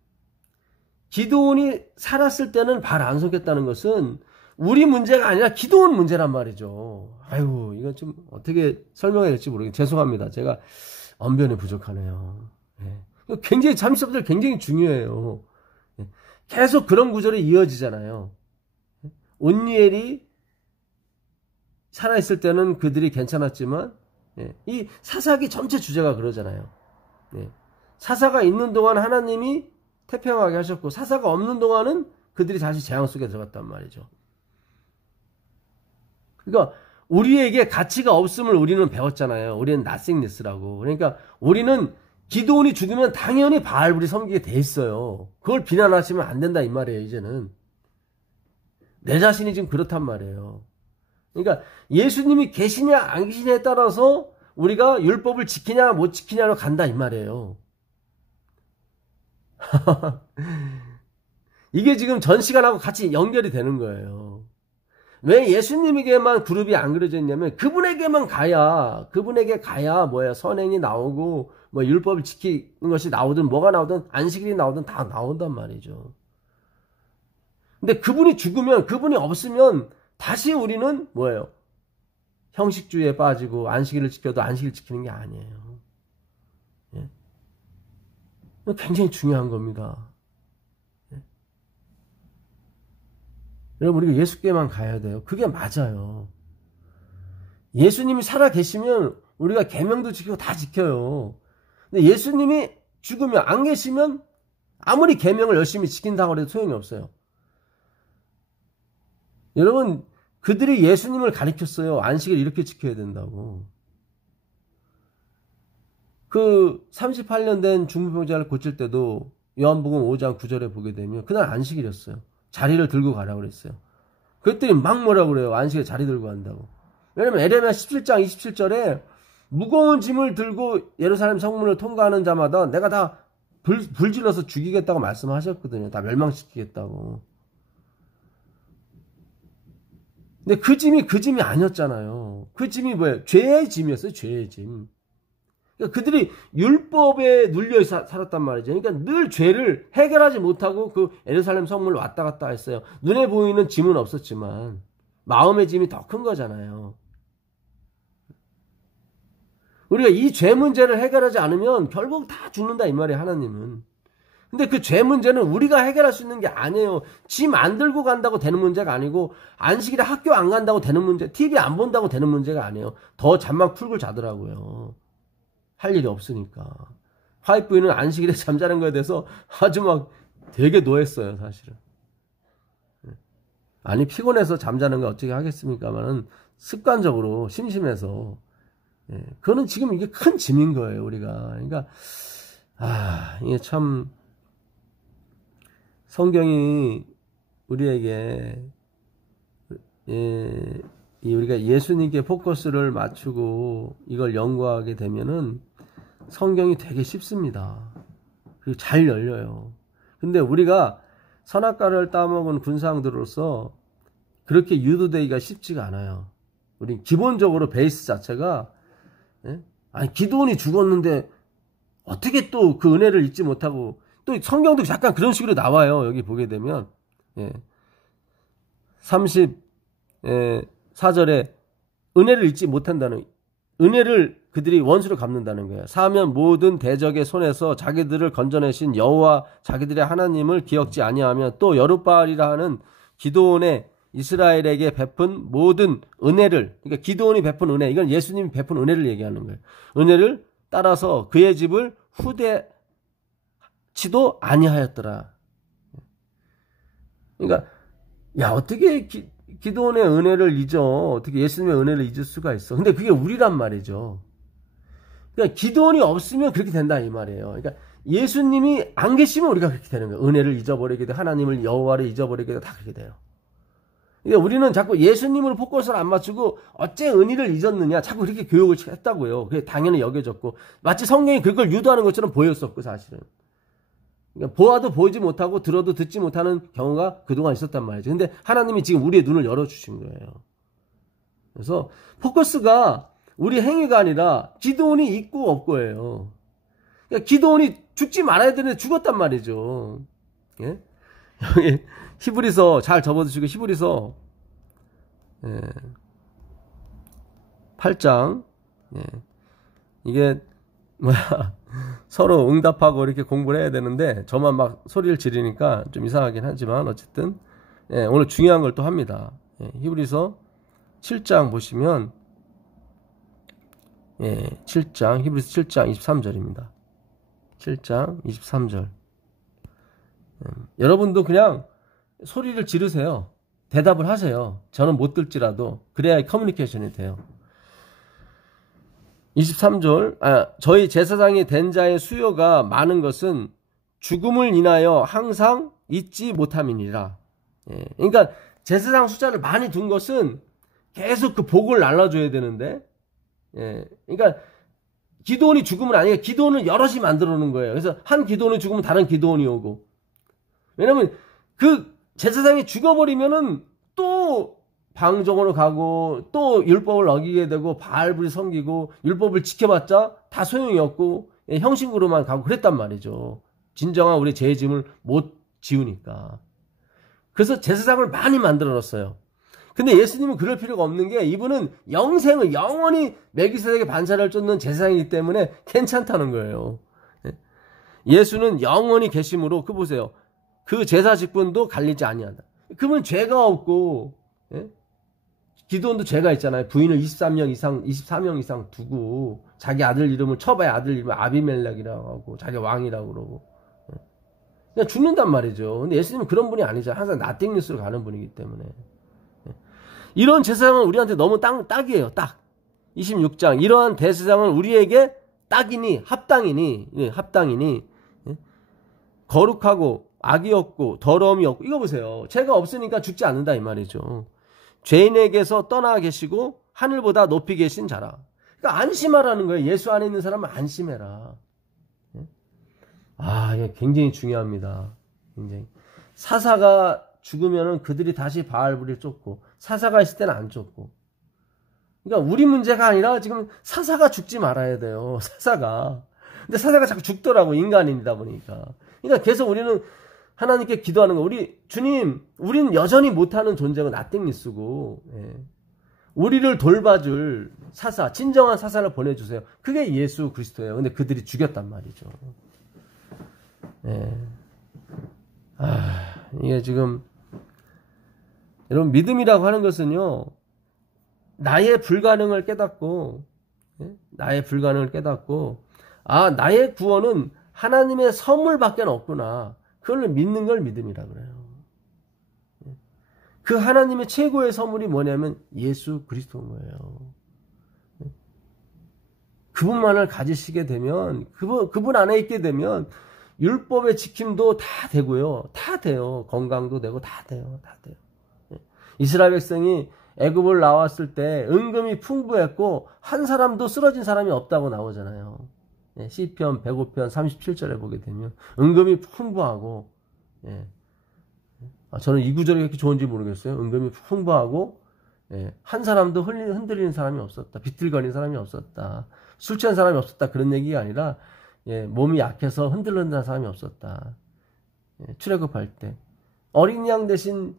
기드온이 살았을 때는 바알 안 섬겼다는 것은 우리 문제가 아니라 기드온 문제란 말이죠. 아유, 이건 좀 어떻게 설명해야 될지 모르겠어요. 죄송합니다. 제가 언변이 부족하네요. 예. 굉장히 잠시부터 굉장히 중요해요. 예. 계속 그런 구절이 이어지잖아요. 온니엘이 살아있을 때는 그들이 괜찮았지만, 예. 이 사사기 전체 주제가 그러잖아요. 예. 사사가 있는 동안 하나님이 태평하게 하셨고, 사사가 없는 동안은 그들이 다시 재앙 속에 들어갔단 말이죠. 그러니까 우리에게 가치가 없음을 우리는 배웠잖아요. 우리는 nothingness라고. 그러니까 우리는 기드온이 죽으면 당연히 바알불이 섬기게 돼 있어요. 그걸 비난하시면 안 된다 이 말이에요. 이제는 내 자신이 지금 그렇단 말이에요. 그러니까 예수님이 계시냐 안 계시냐에 따라서 우리가 율법을 지키냐 못 지키냐로 간다 이 말이에요. 이게 지금 전 시간하고 같이 연결이 되는 거예요. 왜 예수님에게만 그룹이 안 그려져 있냐면 그분에게 가야 뭐야 선행이 나오고 뭐 율법을 지키는 것이 나오든 뭐가 나오든 안식일이 나오든 다 나온단 말이죠. 근데 그분이 죽으면, 그분이 없으면 다시 우리는 뭐예요? 형식주의에 빠지고 안식일을 지켜도 안식일 지키는 게 아니에요. 예? 굉장히 중요한 겁니다. 여러분, 우리가 예수께만 가야 돼요. 그게 맞아요. 예수님이 살아 계시면 우리가 계명도 지키고 다 지켜요. 근데 예수님이 죽으면 안 계시면 아무리 계명을 열심히 지킨다고 해도 소용이 없어요. 여러분, 그들이 예수님을 가르쳤어요. 안식일 이렇게 지켜야 된다고. 그 38년 된 중풍병자를 고칠 때도 요한복음 5장 9절에 보게 되면 그날 안식일이었어요. 자리를 들고 가라고 그랬어요. 그랬더니 막 뭐라고 그래요. 안식일에 자리 들고 간다고. 왜냐면 에레미야 17장 27절에 무거운 짐을 들고 예루살렘 성문을 통과하는 자마다 내가 다 불질러서 죽이겠다고 말씀하셨거든요. 다 멸망시키겠다고. 근데 그 짐이 아니었잖아요. 그 짐이 뭐예요? 죄의 짐이었어요. 죄의 짐. 그러니까 그들이 율법에 눌려 살았단 말이죠. 그러니까 늘 죄를 해결하지 못하고 그 예루살렘 성문을 왔다 갔다 했어요. 눈에 보이는 짐은 없었지만 마음의 짐이 더 큰 거잖아요. 우리가 이 죄 문제를 해결하지 않으면 결국 다 죽는다 이 말이에요. 하나님은. 근데 그 죄 문제는 우리가 해결할 수 있는 게 아니에요. 짐 안 들고 간다고 되는 문제가 아니고 안식일에 학교 안 간다고 되는 문제, TV 안 본다고 되는 문제가 아니에요. 더 잠만 풀고 자더라고요. 할 일이 없으니까. 화이트부인은 안식일에 잠자는 거에 대해서 아주 막 되게 노했어요, 사실은. 아니, 피곤해서 잠자는 거 어떻게 하겠습니까만은 습관적으로 심심해서. 그거는 지금 이게 큰 짐인 거예요, 우리가. 그러니까, 이게 참, 성경이 우리에게, 우리가 예수님께 포커스를 맞추고 이걸 연구하게 되면은 성경이 되게 쉽습니다. 그리고 잘 열려요. 근데 우리가 선악과를 따먹은 군상들로서 그렇게 유도되기가 쉽지가 않아요. 우리 기본적으로 베이스 자체가 아니 기드온이 죽었는데 어떻게 또 그 은혜를 잊지 못하고 또 성경도 약간 그런 식으로 나와요. 여기 보게 되면 34절에 은혜를 잊지 못한다는 은혜를 그들이 원수로 갚는다는 거예요. 사하면 모든 대적의 손에서 자기들을 건져내신 여호와 자기들의 하나님을 기억지 아니하며 또 여룻바알이라 하는 기드온의 이스라엘에게 베푼 모든 은혜를, 그러니까 기드온이 베푼 은혜, 이건 예수님이 베푼 은혜를 얘기하는 거예요. 은혜를 따라서 그의 집을 후대치도 아니하였더라. 그러니까 야 어떻게 기드온의 은혜를 잊어? 어떻게 예수님의 은혜를 잊을 수가 있어? 근데 그게 우리란 말이죠. 그러니까 기드온이 없으면 그렇게 된다 이 말이에요. 그러니까 예수님이 안 계시면 우리가 그렇게 되는 거예요. 은혜를 잊어버리게 돼, 하나님을 여호와를 잊어버리게 돼, 다 그렇게 돼요. 그러니까 우리는 자꾸 예수님으로 포커스를 안 맞추고 어째 은혜를 잊었느냐 자꾸 그렇게 교육을 했다고요. 그게 당연히 여겨졌고 마치 성경이 그걸 유도하는 것처럼 보였었고 사실은. 그러니까 보아도 보이지 못하고 들어도 듣지 못하는 경우가 그동안 있었단 말이죠. 근데 하나님이 지금 우리의 눈을 열어주신 거예요. 그래서 포커스가 우리 행위가 아니라 기도원이 있고 없고예요. 그러니까 기도원이 죽지 말아야 되는데 죽었단 말이죠. 예? 여기 히브리서 잘 접어두시고 히브리서 8장 이게 뭐야 서로 응답하고 이렇게 공부를 해야 되는데 저만 막 소리를 지르니까 좀 이상하긴 하지만 어쨌든 오늘 중요한 걸 또 합니다. 히브리서 7장 보시면 7장 히브리서 7장 23절입니다. 7장 23절 여러분도 그냥 소리를 지르세요. 대답을 하세요. 저는 못 들지라도 그래야 커뮤니케이션이 돼요. 23절 저희 제사장이 된 자의 수요가 많은 것은 죽음을 인하여 항상 잊지 못함이니라. 그러니까 제사장 숫자를 많이 둔 것은 계속 그 복을 날라줘야 되는데 그러니까 기도원이 죽으면 아니에요. 기도원을 여럿이 만들어 놓은 거예요. 그래서 한 기도원이 죽으면 다른 기도원이 오고 왜냐면 그 제사장이 죽어버리면은 또 방종으로 가고 또 율법을 어기게 되고 바알불이 섬기고 율법을 지켜봤자 다 소용이 없고 형식으로만 가고 그랬단 말이죠. 진정한 우리 죄의 짐을 못 지우니까. 그래서 제사장을 많이 만들어 놨어요. 근데 예수님은 그럴 필요가 없는 게 이분은 영생을 영원히 멜기세덱의 반차를 쫓는 제사장이기 때문에 괜찮다는 거예요. 예수는 영원히 계심으로 그 보세요. 그 제사 직분도 갈리지 아니한다. 그러면 죄가 없고 기도원도 죄가 있잖아요. 부인을 24명 이상 두고 자기 아들 이름을 쳐봐야 아들 이름을 아비멜렉이라고 하고 자기 왕이라고 그러고 그냥 죽는단 말이죠. 근데 예수님은 그런 분이 아니죠. 항상 나띵 뉴스로 가는 분이기 때문에 이런 제사장은 우리한테 너무 딱이에요. 딱 26장 이러한 대제사장은 우리에게 딱이니 합당이니 거룩하고 악이 없고 더러움이 없고 이거 보세요. 죄가 없으니까 죽지 않는다 이 말이죠. 죄인에게서 떠나 계시고 하늘보다 높이 계신 자라. 그러니까 안심하라는 거예요. 예수 안에 있는 사람은 안심해라. 이게 굉장히 중요합니다. 굉장히. 사사가 죽으면은 그들이 다시 바알불을 쫓고 사사가 있을 때는 안 쫓고. 그러니까 우리 문제가 아니라 지금 사사가 죽지 말아야 돼요. 사사가. 근데 사사가 자꾸 죽더라고. 인간이다 보니까. 그러니까 계속 우리는 하나님께 기도하는 거. 주님, 우리는 여전히 못하는 존재고 나띵니스고 우리를 돌봐줄 사사, 진정한 사사를 보내주세요. 그게 예수 그리스도예요. 근데 그들이 죽였단 말이죠. 이게 지금 여러분 믿음이라고 하는 것은요. 나의 불가능을 깨닫고 나의 구원은 하나님의 선물밖에 없구나. 그걸 믿는 걸 믿음이라 그래요. 그 하나님의 최고의 선물이 뭐냐면 예수 그리스도인 거예요. 그분만을 가지시게 되면 그분 안에 있게 되면 율법의 지킴도 다 되고요. 다 돼요. 건강도 되고 다 돼요. 이스라엘 백성이 애굽을 나왔을 때 은금이 풍부했고 한 사람도 쓰러진 사람이 없다고 나오잖아요. 시편 105편 37절에 보게 되면 은금이 풍부하고 저는 이 구절이 그렇게 좋은지 모르겠어요. 은금이 풍부하고 한 사람도 흔들리는 사람이 없었다. 비틀거리는 사람이 없었다. 술 취한 사람이 없었다. 그런 얘기가 아니라 몸이 약해서 흔들리는 사람이 없었다. 출애굽할 때 어린 양 대신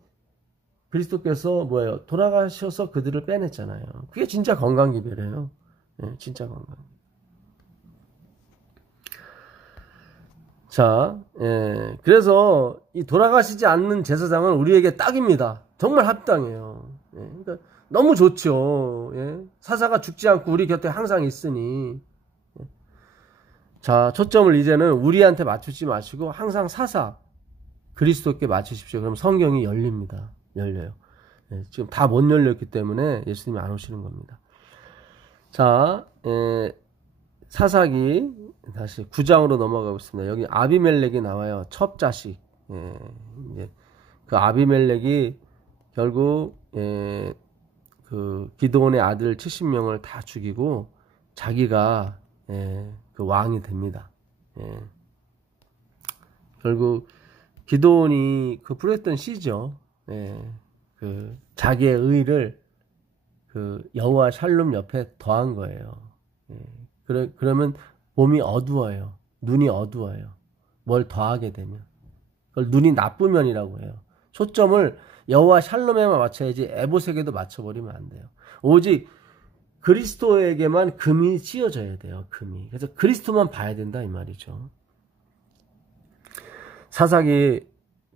그리스도께서 돌아가셔서 그들을 빼냈잖아요. 그게 진짜 건강기별이에요. 진짜 건강. 자, 그래서 이 돌아가시지 않는 제사장은 우리에게 딱입니다. 정말 합당해요. 그러니까 너무 좋죠. 사사가 죽지 않고 우리 곁에 항상 있으니. 자, 초점을 이제는 우리한테 맞추지 마시고 항상 사사 그리스도께 맞추십시오. 그럼 성경이 열려요. 지금 다 못 열렸기 때문에 예수님이 안 오시는 겁니다. 자, 사사기 다시 9장으로 넘어가겠습니다. 여기 아비멜렉이 나와요. 첫 자식. 이제 그 아비멜렉이 결국 그 기드온의 아들 70명을 다 죽이고 자기가 그 왕이 됩니다. 결국 기드온이 그 부렸던 씨죠. 예, 그 자기의 의를 그 여호와 샬롬 옆에 더한 거예요. 예, 그러면 몸이 어두워요. 눈이 어두워요. 뭘 더하게 되면. 그걸 눈이 나쁘면이라고 해요. 초점을 여호와 샬롬에만 맞춰야지 에봇에게도 맞춰버리면 안 돼요. 오직 그리스도에게만 금이 씌워져야 돼요. 금이. 그래서 그리스도만 봐야 된다 이 말이죠. 사사기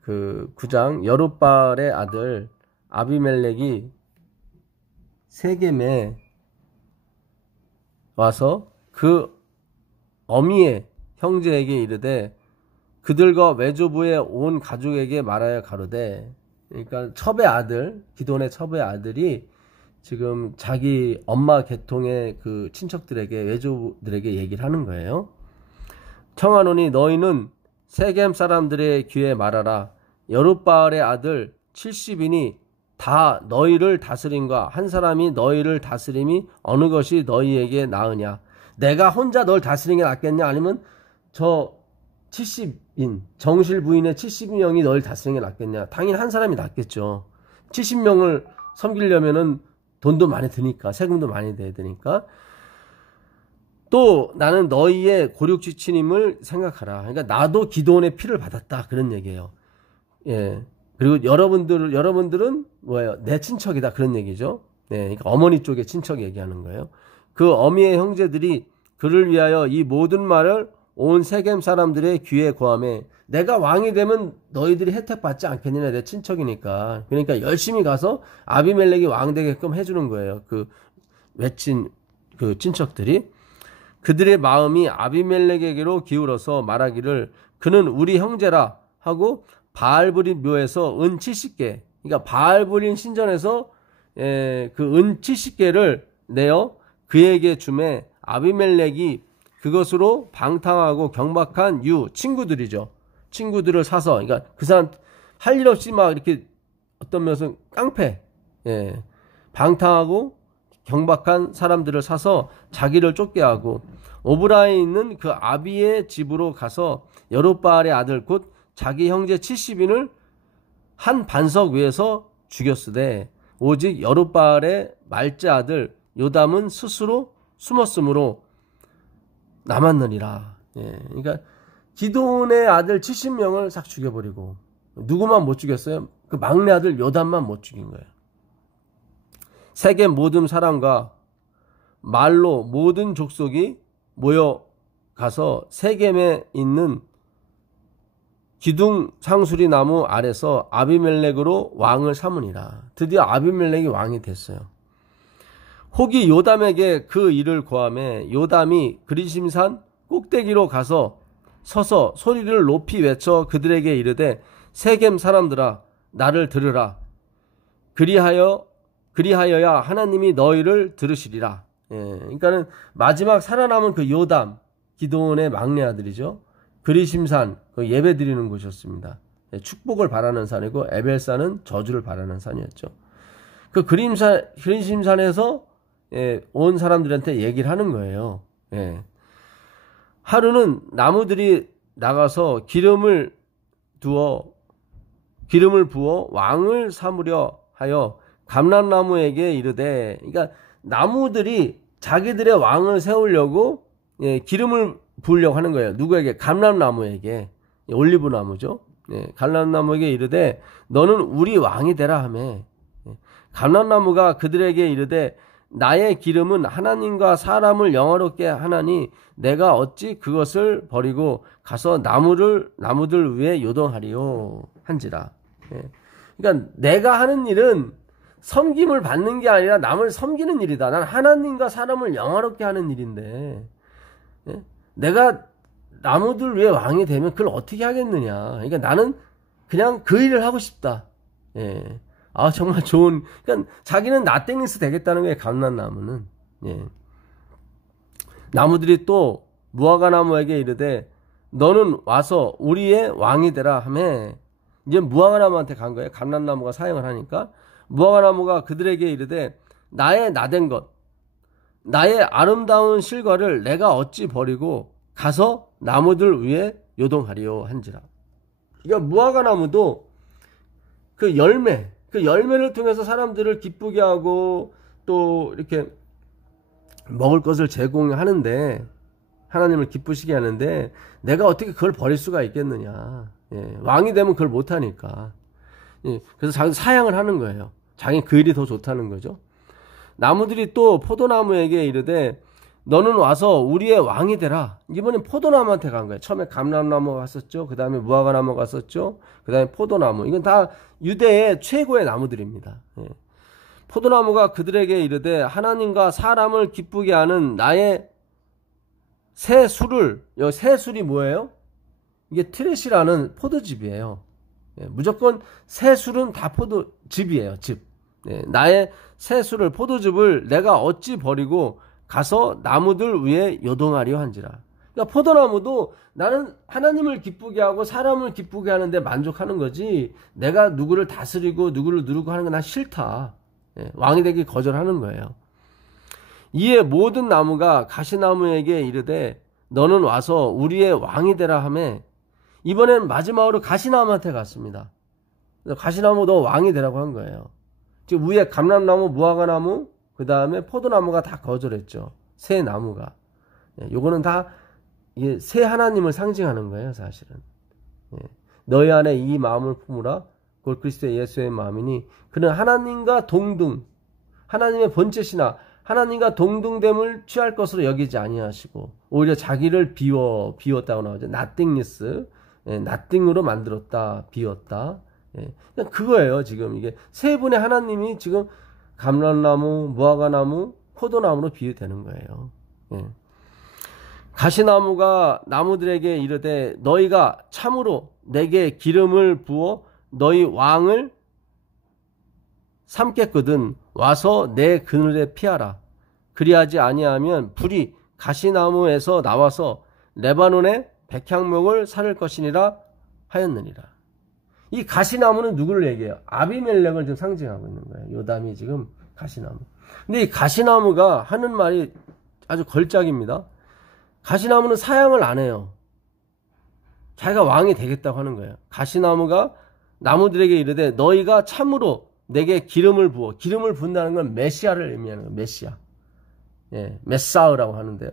그 9장 여룻바알의 아들 아비멜렉이 세겜에 와서 그 어미의 형제에게 이르되 그들과 외조부의 온 가족에게 말하여 가로되, 그러니까 첩의 아들, 기드온의 첩의 아들이 지금 자기 엄마 계통의 그 친척들에게, 외조부들에게 얘기를 하는 거예요. 청하노니 너희는 세겜 사람들의 귀에 말하라. 여룻바알의 아들 70인이 다 너희를 다스림과 한 사람이 너희를 다스림이 어느 것이 너희에게 나으냐? 내가 혼자 널 다스리는 게 낫겠냐? 아니면 저 70인, 정실 부인의 70명이 널 다스리는 게 낫겠냐? 당연히 한 사람이 낫겠죠. 70명을 섬기려면은 돈도 많이 드니까, 세금도 많이 내야 되니까. 또 나는 너희의 고륙지친임을 생각하라. 그러니까 나도 기드온의 피를 받았다. 그런 얘기예요. 예. 그리고 여러분들은 뭐예요? 내 친척이다. 그런 얘기죠. 네. 그러니까 어머니 쪽의 친척 얘기하는 거예요. 그 어미의 형제들이 그를 위하여 이 모든 말을 온 세겜 사람들의 귀에 고하매 내가 왕이 되면 너희들이 혜택 받지 않겠느냐, 내 친척이니까. 그러니까 열심히 가서 아비멜렉이 왕 되게끔 해주는 거예요. 그 외친 그 친척들이. 그들의 마음이 아비멜렉에게로 기울어서 말하기를 그는 우리 형제라 하고 바알브린 묘에서 은 70개, 그러니까 바알브린 신전에서 그 은 70개를 내어 그에게 주매 아비멜렉이 그것으로 방탕하고 경박한 친구들이죠. 친구들을 사서, 그러니까 그 사람 할 일 없이 막 이렇게 어떤 면에서 깡패, 방탕하고 경박한 사람들을 사서 자기를 쫓게 하고 오브라에 있는 그 아비의 집으로 가서 여룻바알의 아들 곧 자기 형제 70인을 한 반석 위에서 죽였으되 오직 여룻바알의 말째 아들 요담은 스스로 숨었으므로 남았느니라. 그러니까 기드온의 아들 70명을 싹 죽여버리고 누구만 못 죽였어요? 그 막내 아들 요담만 못 죽인 거예요. 세겜 모든 사람과 말로 모든 족속이 모여가서 세겜에 있는 기둥 상수리 나무 아래서 아비멜렉으로 왕을 삼으니라. 드디어 아비멜렉이 왕이 됐어요. 혹이 요담에게 그 일을 고하매 요담이 그리심산 꼭대기로 가서 서서 소리를 높이 외쳐 그들에게 이르되 세겜 사람들아 나를 들으라. 그리하여야 하나님이 너희를 들으시리라. 그러니까는 마지막 살아남은 그 요담, 기드온의 막내 아들이죠. 그리심산, 그 예배 드리는 곳이었습니다. 축복을 바라는 산이고 에벨산은 저주를 바라는 산이었죠. 그 그리심산에서 온 사람들한테 얘기를 하는 거예요. 하루는 나무들이 나가서 기름을 부어 왕을 삼으려 하여 감람나무에게 이르되, 그러니까 나무들이 자기들의 왕을 세우려고 기름을 부으려고 하는 거예요. 누구에게? 감람나무에게. 올리브나무죠. 감람나무에게 이르되 너는 우리 왕이 되라 하매 감람나무가 그들에게 이르되 나의 기름은 하나님과 사람을 영화롭게 하나니 내가 어찌 그것을 버리고 가서 나무들 위에 요동하리요 한지라. 그러니까 내가 하는 일은 섬김을 받는 게 아니라 남을 섬기는 일이다. 난 하나님과 사람을 영화롭게 하는 일인데 내가 나무들 위에 왕이 되면 그걸 어떻게 하겠느냐. 그러니까 나는 그냥 그 일을 하고 싶다. 정말 좋은, 그러니까 자기는 나땡니스 되겠다는 거예요. 감람나무는. 나무들이 또 무화과 나무에게 이르되 너는 와서 우리의 왕이 되라 하매 이제 무화과 나무한테 간 거예요. 감람나무가 사용을 하니까 무화과 나무가 그들에게 이르되 나의 나된 것, 나의 아름다운 실과를 내가 어찌 버리고 가서 나무들 위에 요동하리요 한지라. 그러니까 무화과 나무도 그 열매를 통해서 사람들을 기쁘게 하고 또 이렇게 먹을 것을 제공하는데, 하나님을 기쁘시게 하는데 내가 어떻게 그걸 버릴 수가 있겠느냐. 예, 왕이 되면 그걸 못하니까. 예, 그래서 자기 사양을 하는 거예요. 자기 그 일이 더 좋다는 거죠. 나무들이 또 포도나무에게 이르되 너는 와서 우리의 왕이 되라. 이번엔 포도나무한테 간 거예요. 처음에 감람나무가 갔었죠. 그 다음에 무화과나무가 갔었죠. 그 다음에 포도나무. 이건 다 유대의 최고의 나무들입니다. 예. 포도나무가 그들에게 이르되 하나님과 사람을 기쁘게 하는 나의 새 술을, 새 술이 뭐예요? 이게 트레시라는 포도즙이에요. 예, 무조건 새 술은 다 포도즙이에요. 즙. 예, 나의 새 술을, 포도즙을 내가 어찌 버리고 가서 나무들 위에 요동하려 한지라. 그러니까 포도나무도 나는 하나님을 기쁘게 하고 사람을 기쁘게 하는데 만족하는 거지, 내가 누구를 다스리고 누구를 누르고 하는 건 난 싫다. 예, 왕이 되기 거절하는 거예요. 이에 모든 나무가 가시나무에게 이르되 너는 와서 우리의 왕이 되라 하매, 이번엔 마지막으로 가시나무한테 갔습니다. 가시나무 너 왕이 되라고 한 거예요. 지금 위에 감람나무, 무화과나무, 그 다음에 포도나무가 다 거절했죠. 새 나무가. 예, 요거는 다 이게 새 하나님을 상징하는 거예요, 사실은. 예, 너희 안에 이 마음을 품으라. 그걸 그리스도 예수의 마음이니 그는 하나님과 동등, 하나님의 번제시나 하나님과 동등됨을 취할 것으로 여기지 아니하시고 오히려 자기를 비웠다고 나오죠. nothingness, 예, nothing으로 만들었다, 비웠다. 예, 그거예요. 지금 이게 세 분의 하나님이 지금 감람나무, 무화과나무, 포도나무로 비유되는 거예요. 예. 가시나무가 나무들에게 이르되 너희가 참으로 내게 기름을 부어 너희 왕을 삼겠거든 와서 내 그늘에 피하라. 그리하지 아니하면 불이 가시나무에서 나와서 레바논의 백향목을 사를 것이니라 하였느니라. 이 가시나무는 누구를 얘기해요? 아비멜렉을 지금 상징하고 있는 거예요. 요담이 지금 가시나무. 근데 이 가시나무가 하는 말이 아주 걸작입니다. 가시나무는 사양을 안 해요. 자기가 왕이 되겠다고 하는 거예요. 가시나무가 나무들에게 이르되 너희가 참으로 내게 기름을 부어. 기름을 붓는다는 건 메시아를 의미하는 거예요. 메시아. 예, 메사으라고 하는데요.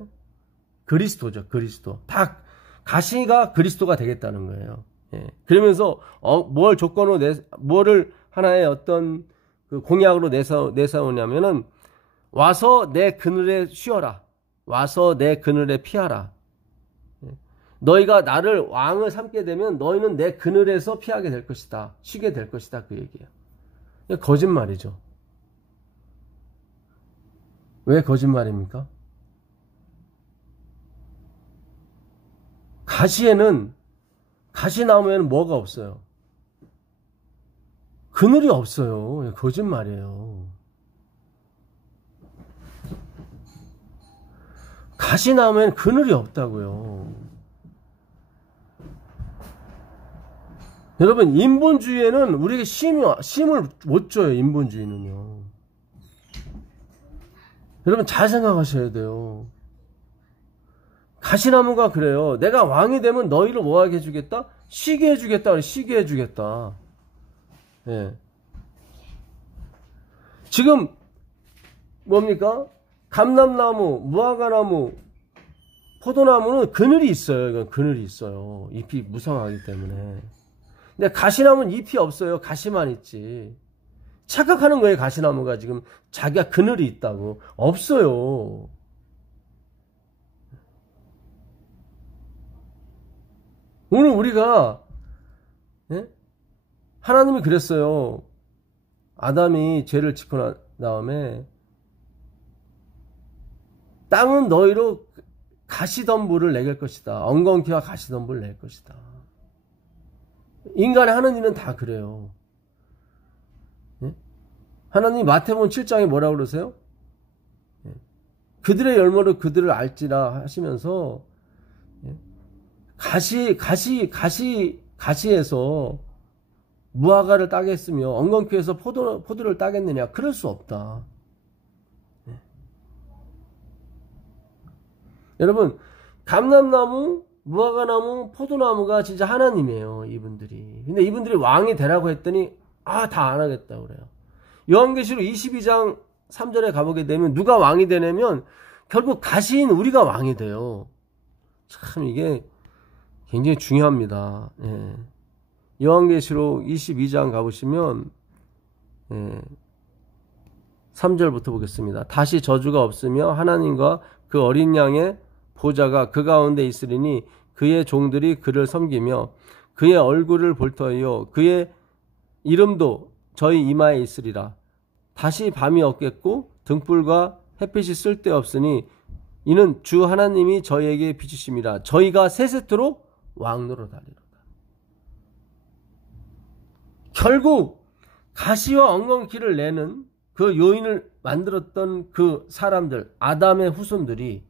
그리스도죠. 그리스도. 다 가시가 그리스도가 되겠다는 거예요. 예, 그러면서 뭘 조건으로 뭐를 하나의 어떤 그 공약으로 내세우냐면은 와서 내 그늘에 쉬어라. 와서 내 그늘에 피하라. 예, 너희가 나를 왕을 삼게 되면 너희는 내 그늘에서 피하게 될 것이다. 쉬게 될 것이다. 그 얘기예요. 거짓말이죠. 왜 거짓말입니까? 가시나무에는 뭐가 없어요? 그늘이 없어요. 거짓말이에요. 가시나무에는 그늘이 없다고요. 여러분, 인본주의에는 우리에게 힘을 못 줘요. 인본주의는요. 여러분 잘 생각하셔야 돼요. 가시나무가 그래요. 내가 왕이 되면 너희를 뭐하게 해주겠다? 쉬게 해주겠다. 쉬게 해주겠다. 예. 지금 뭡니까? 감람나무, 무화과나무, 포도나무는 그늘이 있어요. 이건 그늘이 있어요. 잎이 무성하기 때문에. 근데 가시나무는 잎이 없어요. 가시만 있지. 착각하는 거예요. 가시나무가 지금 자기가 그늘이 있다고. 없어요. 오늘 우리가, 예? 하나님이 그랬어요. 아담이 죄를 짓고 난 다음에 땅은 너희로 가시덤불을 내길 것이다. 엉겅퀴와 가시덤불을 낼 것이다. 인간이 하는 일은 다 그래요. 예? 하나님 마태복음 7장에 뭐라고 그러세요? 예? 그들의 열매로 그들을 알지라 하시면서, 예? 가시에서 무화과를 따겠으며 엉겅퀴에서 포도를 따겠느냐? 그럴 수 없다. 예? 여러분, 감람나무, 무화과나무, 포도나무가 진짜 하나님이에요, 이분들이. 근데 이분들이 왕이 되라고 했더니 다 안 하겠다고 그래요. 요한계시록 22장 3절에 가보게 되면 누가 왕이 되냐면 결국 가시인 우리가 왕이 돼요. 참 이게 굉장히 중요합니다. 예. 요한계시록 22장 가보시면 3절부터 보겠습니다. 다시 저주가 없으며 하나님과 그 어린 양의 보좌가 그 가운데 있으리니 그의 종들이 그를 섬기며 그의 얼굴을 볼 터이요 그의 이름도 저희 이마에 있으리라. 다시 밤이 없겠고 등불과 햇빛이 쓸데없으니 이는 주 하나님이 저희에게 비추심이라. 저희가 세세토록 왕노로 다리로다. 결국 가시와 엉겅퀴를 내는 그 요인을 만들었던 그 사람들, 아담의 후손들이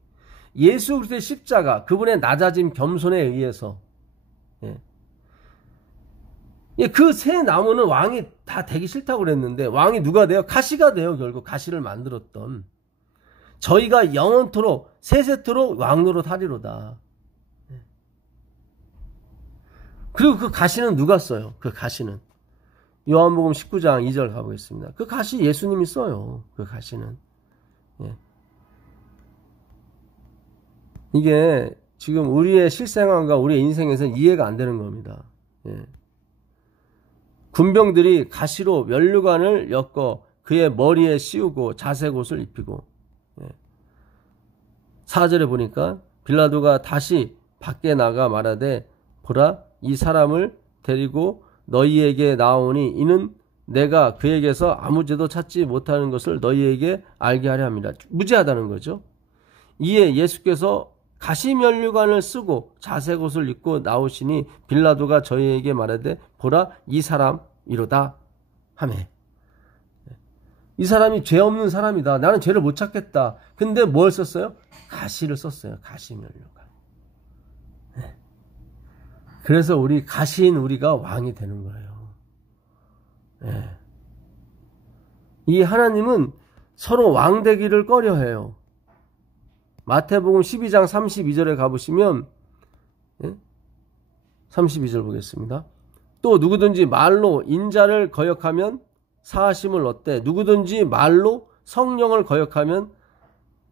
예수 그리스도의 십자가, 그분의 낮아짐 겸손에 의해서 그 새 나무는 왕이 다 되기 싫다고 그랬는데 왕이 누가 돼요? 가시가 돼요. 결국 가시를 만들었던 저희가 영원토록 세세토록 왕노릇 하리로다. 그리고 그 가시는 누가 써요? 그 가시는 요한복음 19장 2절 가보겠습니다. 그 가시 예수님이 써요. 그 가시는 이게 지금 우리의 실생활과 우리의 인생에서는 이해가 안 되는 겁니다. 군병들이 가시로 면류관을 엮어 그의 머리에 씌우고 자색 옷을 입히고 4절에 보니까 빌라도가 다시 밖에 나가 말하되 보라 이 사람을 데리고 너희에게 나오니 이는 내가 그에게서 아무 죄도 찾지 못하는 것을 너희에게 알게 하려 합니다. 무죄하다는 거죠. 이에 예수께서 가시면류관을 쓰고 자색 옷을 입고 나오시니 빌라도가 저희에게 말하되 보라 이 사람 이로다 하매. 이 사람이 죄 없는 사람이다. 나는 죄를 못 찾겠다. 근데 뭘 썼어요? 가시를 썼어요. 가시면류관. 그래서 우리 가시인 우리가 왕이 되는 거예요. 이 하나님은 서로 왕 되기를 꺼려해요. 마태복음 12장 32절에 가보시면 32절 보겠습니다. 또 누구든지 말로 인자를 거역하면 사하심을 얻되 누구든지 말로 성령을 거역하면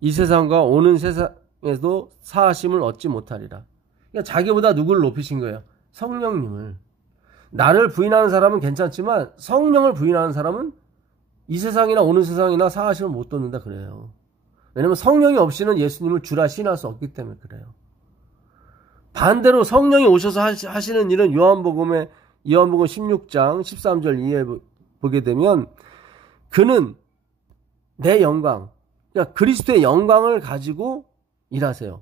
이 세상과 오는 세상에도 사하심을 얻지 못하리라. 그러니까 자기보다 누구를 높이신 거예요? 성령님을. 나를 부인하는 사람은 괜찮지만 성령을 부인하는 사람은 이 세상이나 오는 세상이나 사하심을 못 얻는다 그래요. 왜냐하면 성령이 없이는 예수님을 주라 신할 수 없기 때문에 그래요. 반대로 성령이 오셔서 하시는 일은 요한복음 16장 13절 이하에 보게 되면 그는 내 영광, 그러니까 그리스도의 영광을 가지고 일하세요.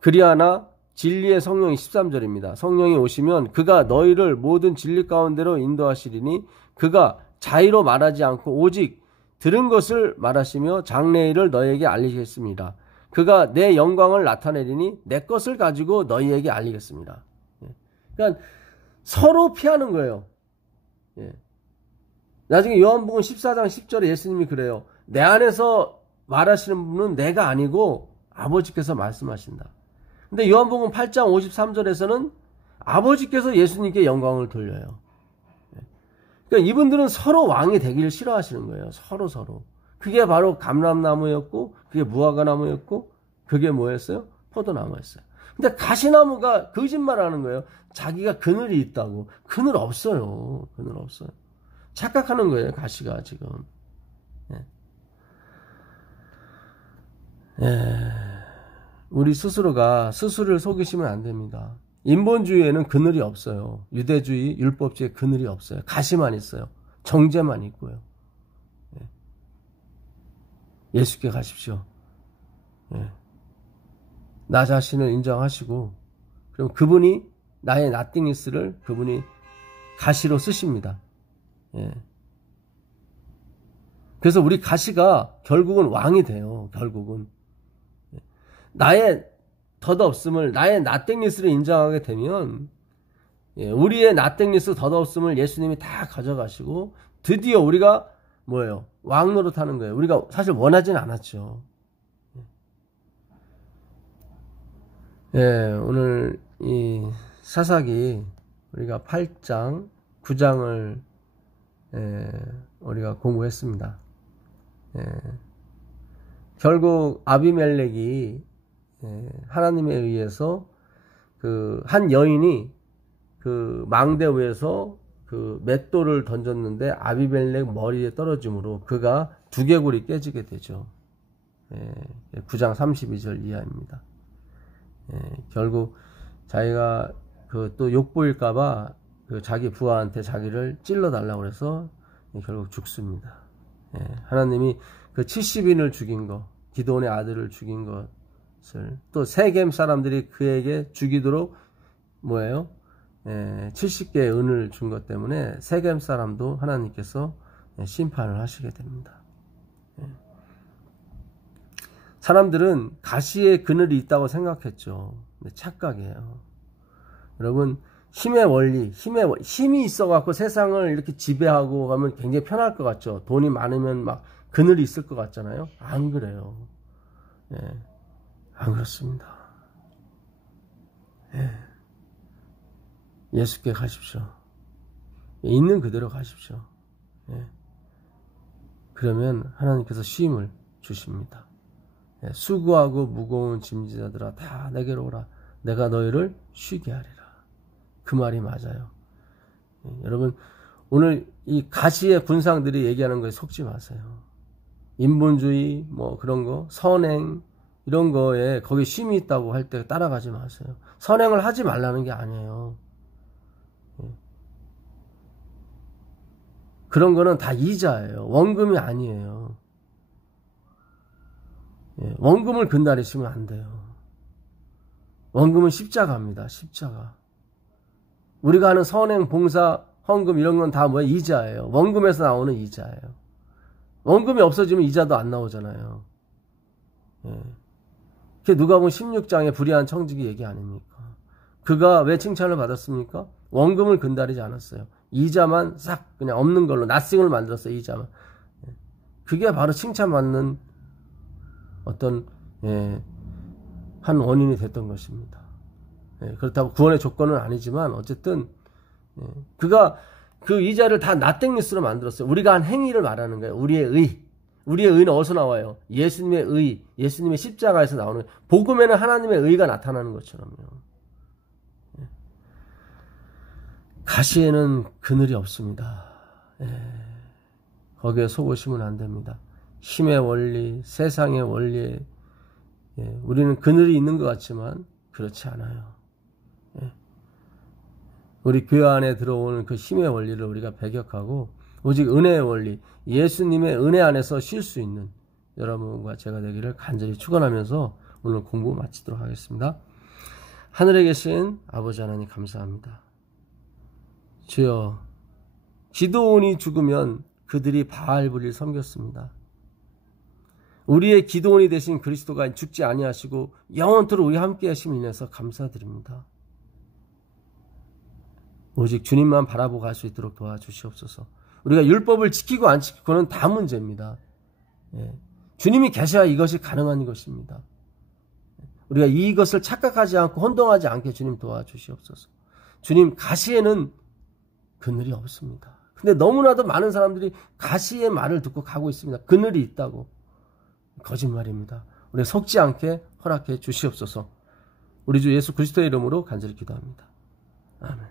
그리하나 진리의 성령이 13절입니다. 성령이 오시면 그가 너희를 모든 진리 가운데로 인도하시리니 그가 자의로 말하지 않고 오직 들은 것을 말하시며 장래의 일을 너희에게 알리겠습니다. 그가 내 영광을 나타내리니 내 것을 가지고 너희에게 알리겠습니다. 그러니까 서로 피하는 거예요. 나중에 요한복음 14장 10절에 예수님이 그래요. 내 안에서 말하시는 분은 내가 아니고 아버지께서 말씀하신다. 근데 요한복음 8장 53절에서는 아버지께서 예수님께 영광을 돌려요. 그러니까 이분들은 서로 왕이 되기를 싫어하시는 거예요. 서로. 그게 바로 감람나무였고 그게 무화과나무였고 그게 뭐였어요? 포도나무였어요. 근데 가시나무가 거짓말하는 거예요. 자기가 그늘이 있다고. 그늘 없어요. 그늘 없어요. 착각하는 거예요. 가시가 지금. 우리 스스로가 스스로를 속이시면 안 됩니다. 인본주의에는 그늘이 없어요. 유대주의, 율법주의에 그늘이 없어요. 가시만 있어요. 정죄만 있고요. 예수께 가십시오. 나 자신을 인정하시고 그럼 그분이 나의 나띵니스를 그분이 가시로 쓰십니다. 그래서 우리 가시가 결국은 왕이 돼요. 결국은 나의 덧없음을 나의 나띵니스를 인정하게 되면 우리의 나띵니스 덧없음을 예수님이 다 가져가시고 드디어 우리가 뭐예요? 왕노릇 하는 거예요. 우리가 사실 원하지는 않았죠. 예, 오늘 이 사사기 우리가 8장, 9장을 우리가 공부했습니다. 예, 결국 아비멜렉이 하나님에 의해서 그 한 여인이 그 망대 위에서 그 맷돌을 던졌는데 아비멜렉 머리에 떨어짐으로 그가 두개골이 깨지게 되죠. 9장 32절 이하입니다. 결국 자기가 그 또 욕보일까봐 그 자기 부하한테 자기를 찔러달라고 해서 결국 죽습니다. 하나님이 그 70인을 죽인 거, 기드온의 아들을 죽인 것을 또 세겜 사람들이 그에게 죽이도록 뭐예요? 70개의 은을 준 것 때문에 세겜 사람도 하나님께서 심판을 하시게 됩니다. 사람들은 가시에 그늘이 있다고 생각했죠. 근데 착각이에요. 여러분, 힘의 원리, 힘이 있어갖고 세상을 이렇게 지배하고 가면 굉장히 편할 것 같죠. 돈이 많으면 막 그늘이 있을 것 같잖아요. 안 그래요. 안 그렇습니다. 예수께 가십시오. 있는 그대로 가십시오. 그러면 하나님께서 쉼을 주십니다. 수고하고 무거운 짐지자들아 다 내게로 오라. 내가 너희를 쉬게 하리라. 그 말이 맞아요. 여러분, 오늘 이 가시의 군상들이 얘기하는 거에 속지 마세요. 인본주의 뭐 그런 거, 선행 이런 거에 거기 쉼이 있다고 할 때 따라가지 마세요. 선행을 하지 말라는 게 아니에요. 그런 거는 다 이자예요. 원금이 아니에요. 원금을 근다리시면 안 돼요. 원금은 십자가입니다. 십자가. 우리가 하는 선행, 봉사, 헌금 이런 건 다 뭐예요? 이자예요. 원금에서 나오는 이자예요. 원금이 없어지면 이자도 안 나오잖아요. 그게 누가복음 16장에 불의한 청지기 얘기 아닙니까? 그가 왜 칭찬을 받았습니까? 원금을 근다리지 않았어요. 이자만 싹 그냥 없는 걸로 낫싱을 만들었어요. 이자만. 그게 바로 칭찬받는 어떤 한 원인이 됐던 것입니다. 그렇다고 구원의 조건은 아니지만 어쨌든 그가 그 이자를 다 나땡니스로 만들었어요. 우리가 한 행위를 말하는 거예요. 우리의 의는 어디서 나와요? 예수님의 의, 예수님의 십자가에서 나오는 거예요. 복음에는 하나님의 의가 나타나는 것처럼요. 가시에는 그늘이 없습니다. 거기에 속으시면 안 됩니다. 힘의 원리, 세상의 원리에 우리는 그늘이 있는 것 같지만 그렇지 않아요. 우리 교회 안에 들어오는 그 힘의 원리를 우리가 배격하고 오직 은혜의 원리, 예수님의 은혜 안에서 쉴 수 있는 여러분과 제가 되기를 간절히 축원하면서 오늘 공부 마치도록 하겠습니다. 하늘에 계신 아버지 하나님 감사합니다. 주여, 기드온이 죽으면 그들이 바알불을 섬겼습니다. 우리의 기드온이 되신 그리스도가 죽지 아니하시고 영원토록 우리 함께 하심을 인해서 감사드립니다. 오직 주님만 바라보고 갈 수 있도록 도와주시옵소서. 우리가 율법을 지키고 안 지키고는 다 문제입니다. 주님이 계셔야 이것이 가능한 것입니다. 우리가 이것을 착각하지 않고 혼동하지 않게 주님 도와주시옵소서. 주님, 가시에는 그늘이 없습니다. 근데 너무나도 많은 사람들이 가시의 말을 듣고 가고 있습니다. 그늘이 있다고. 거짓말입니다. 우리 속지 않게 허락해 주시옵소서. 우리 주 예수 그리스도의 이름으로 간절히 기도합니다. 아멘.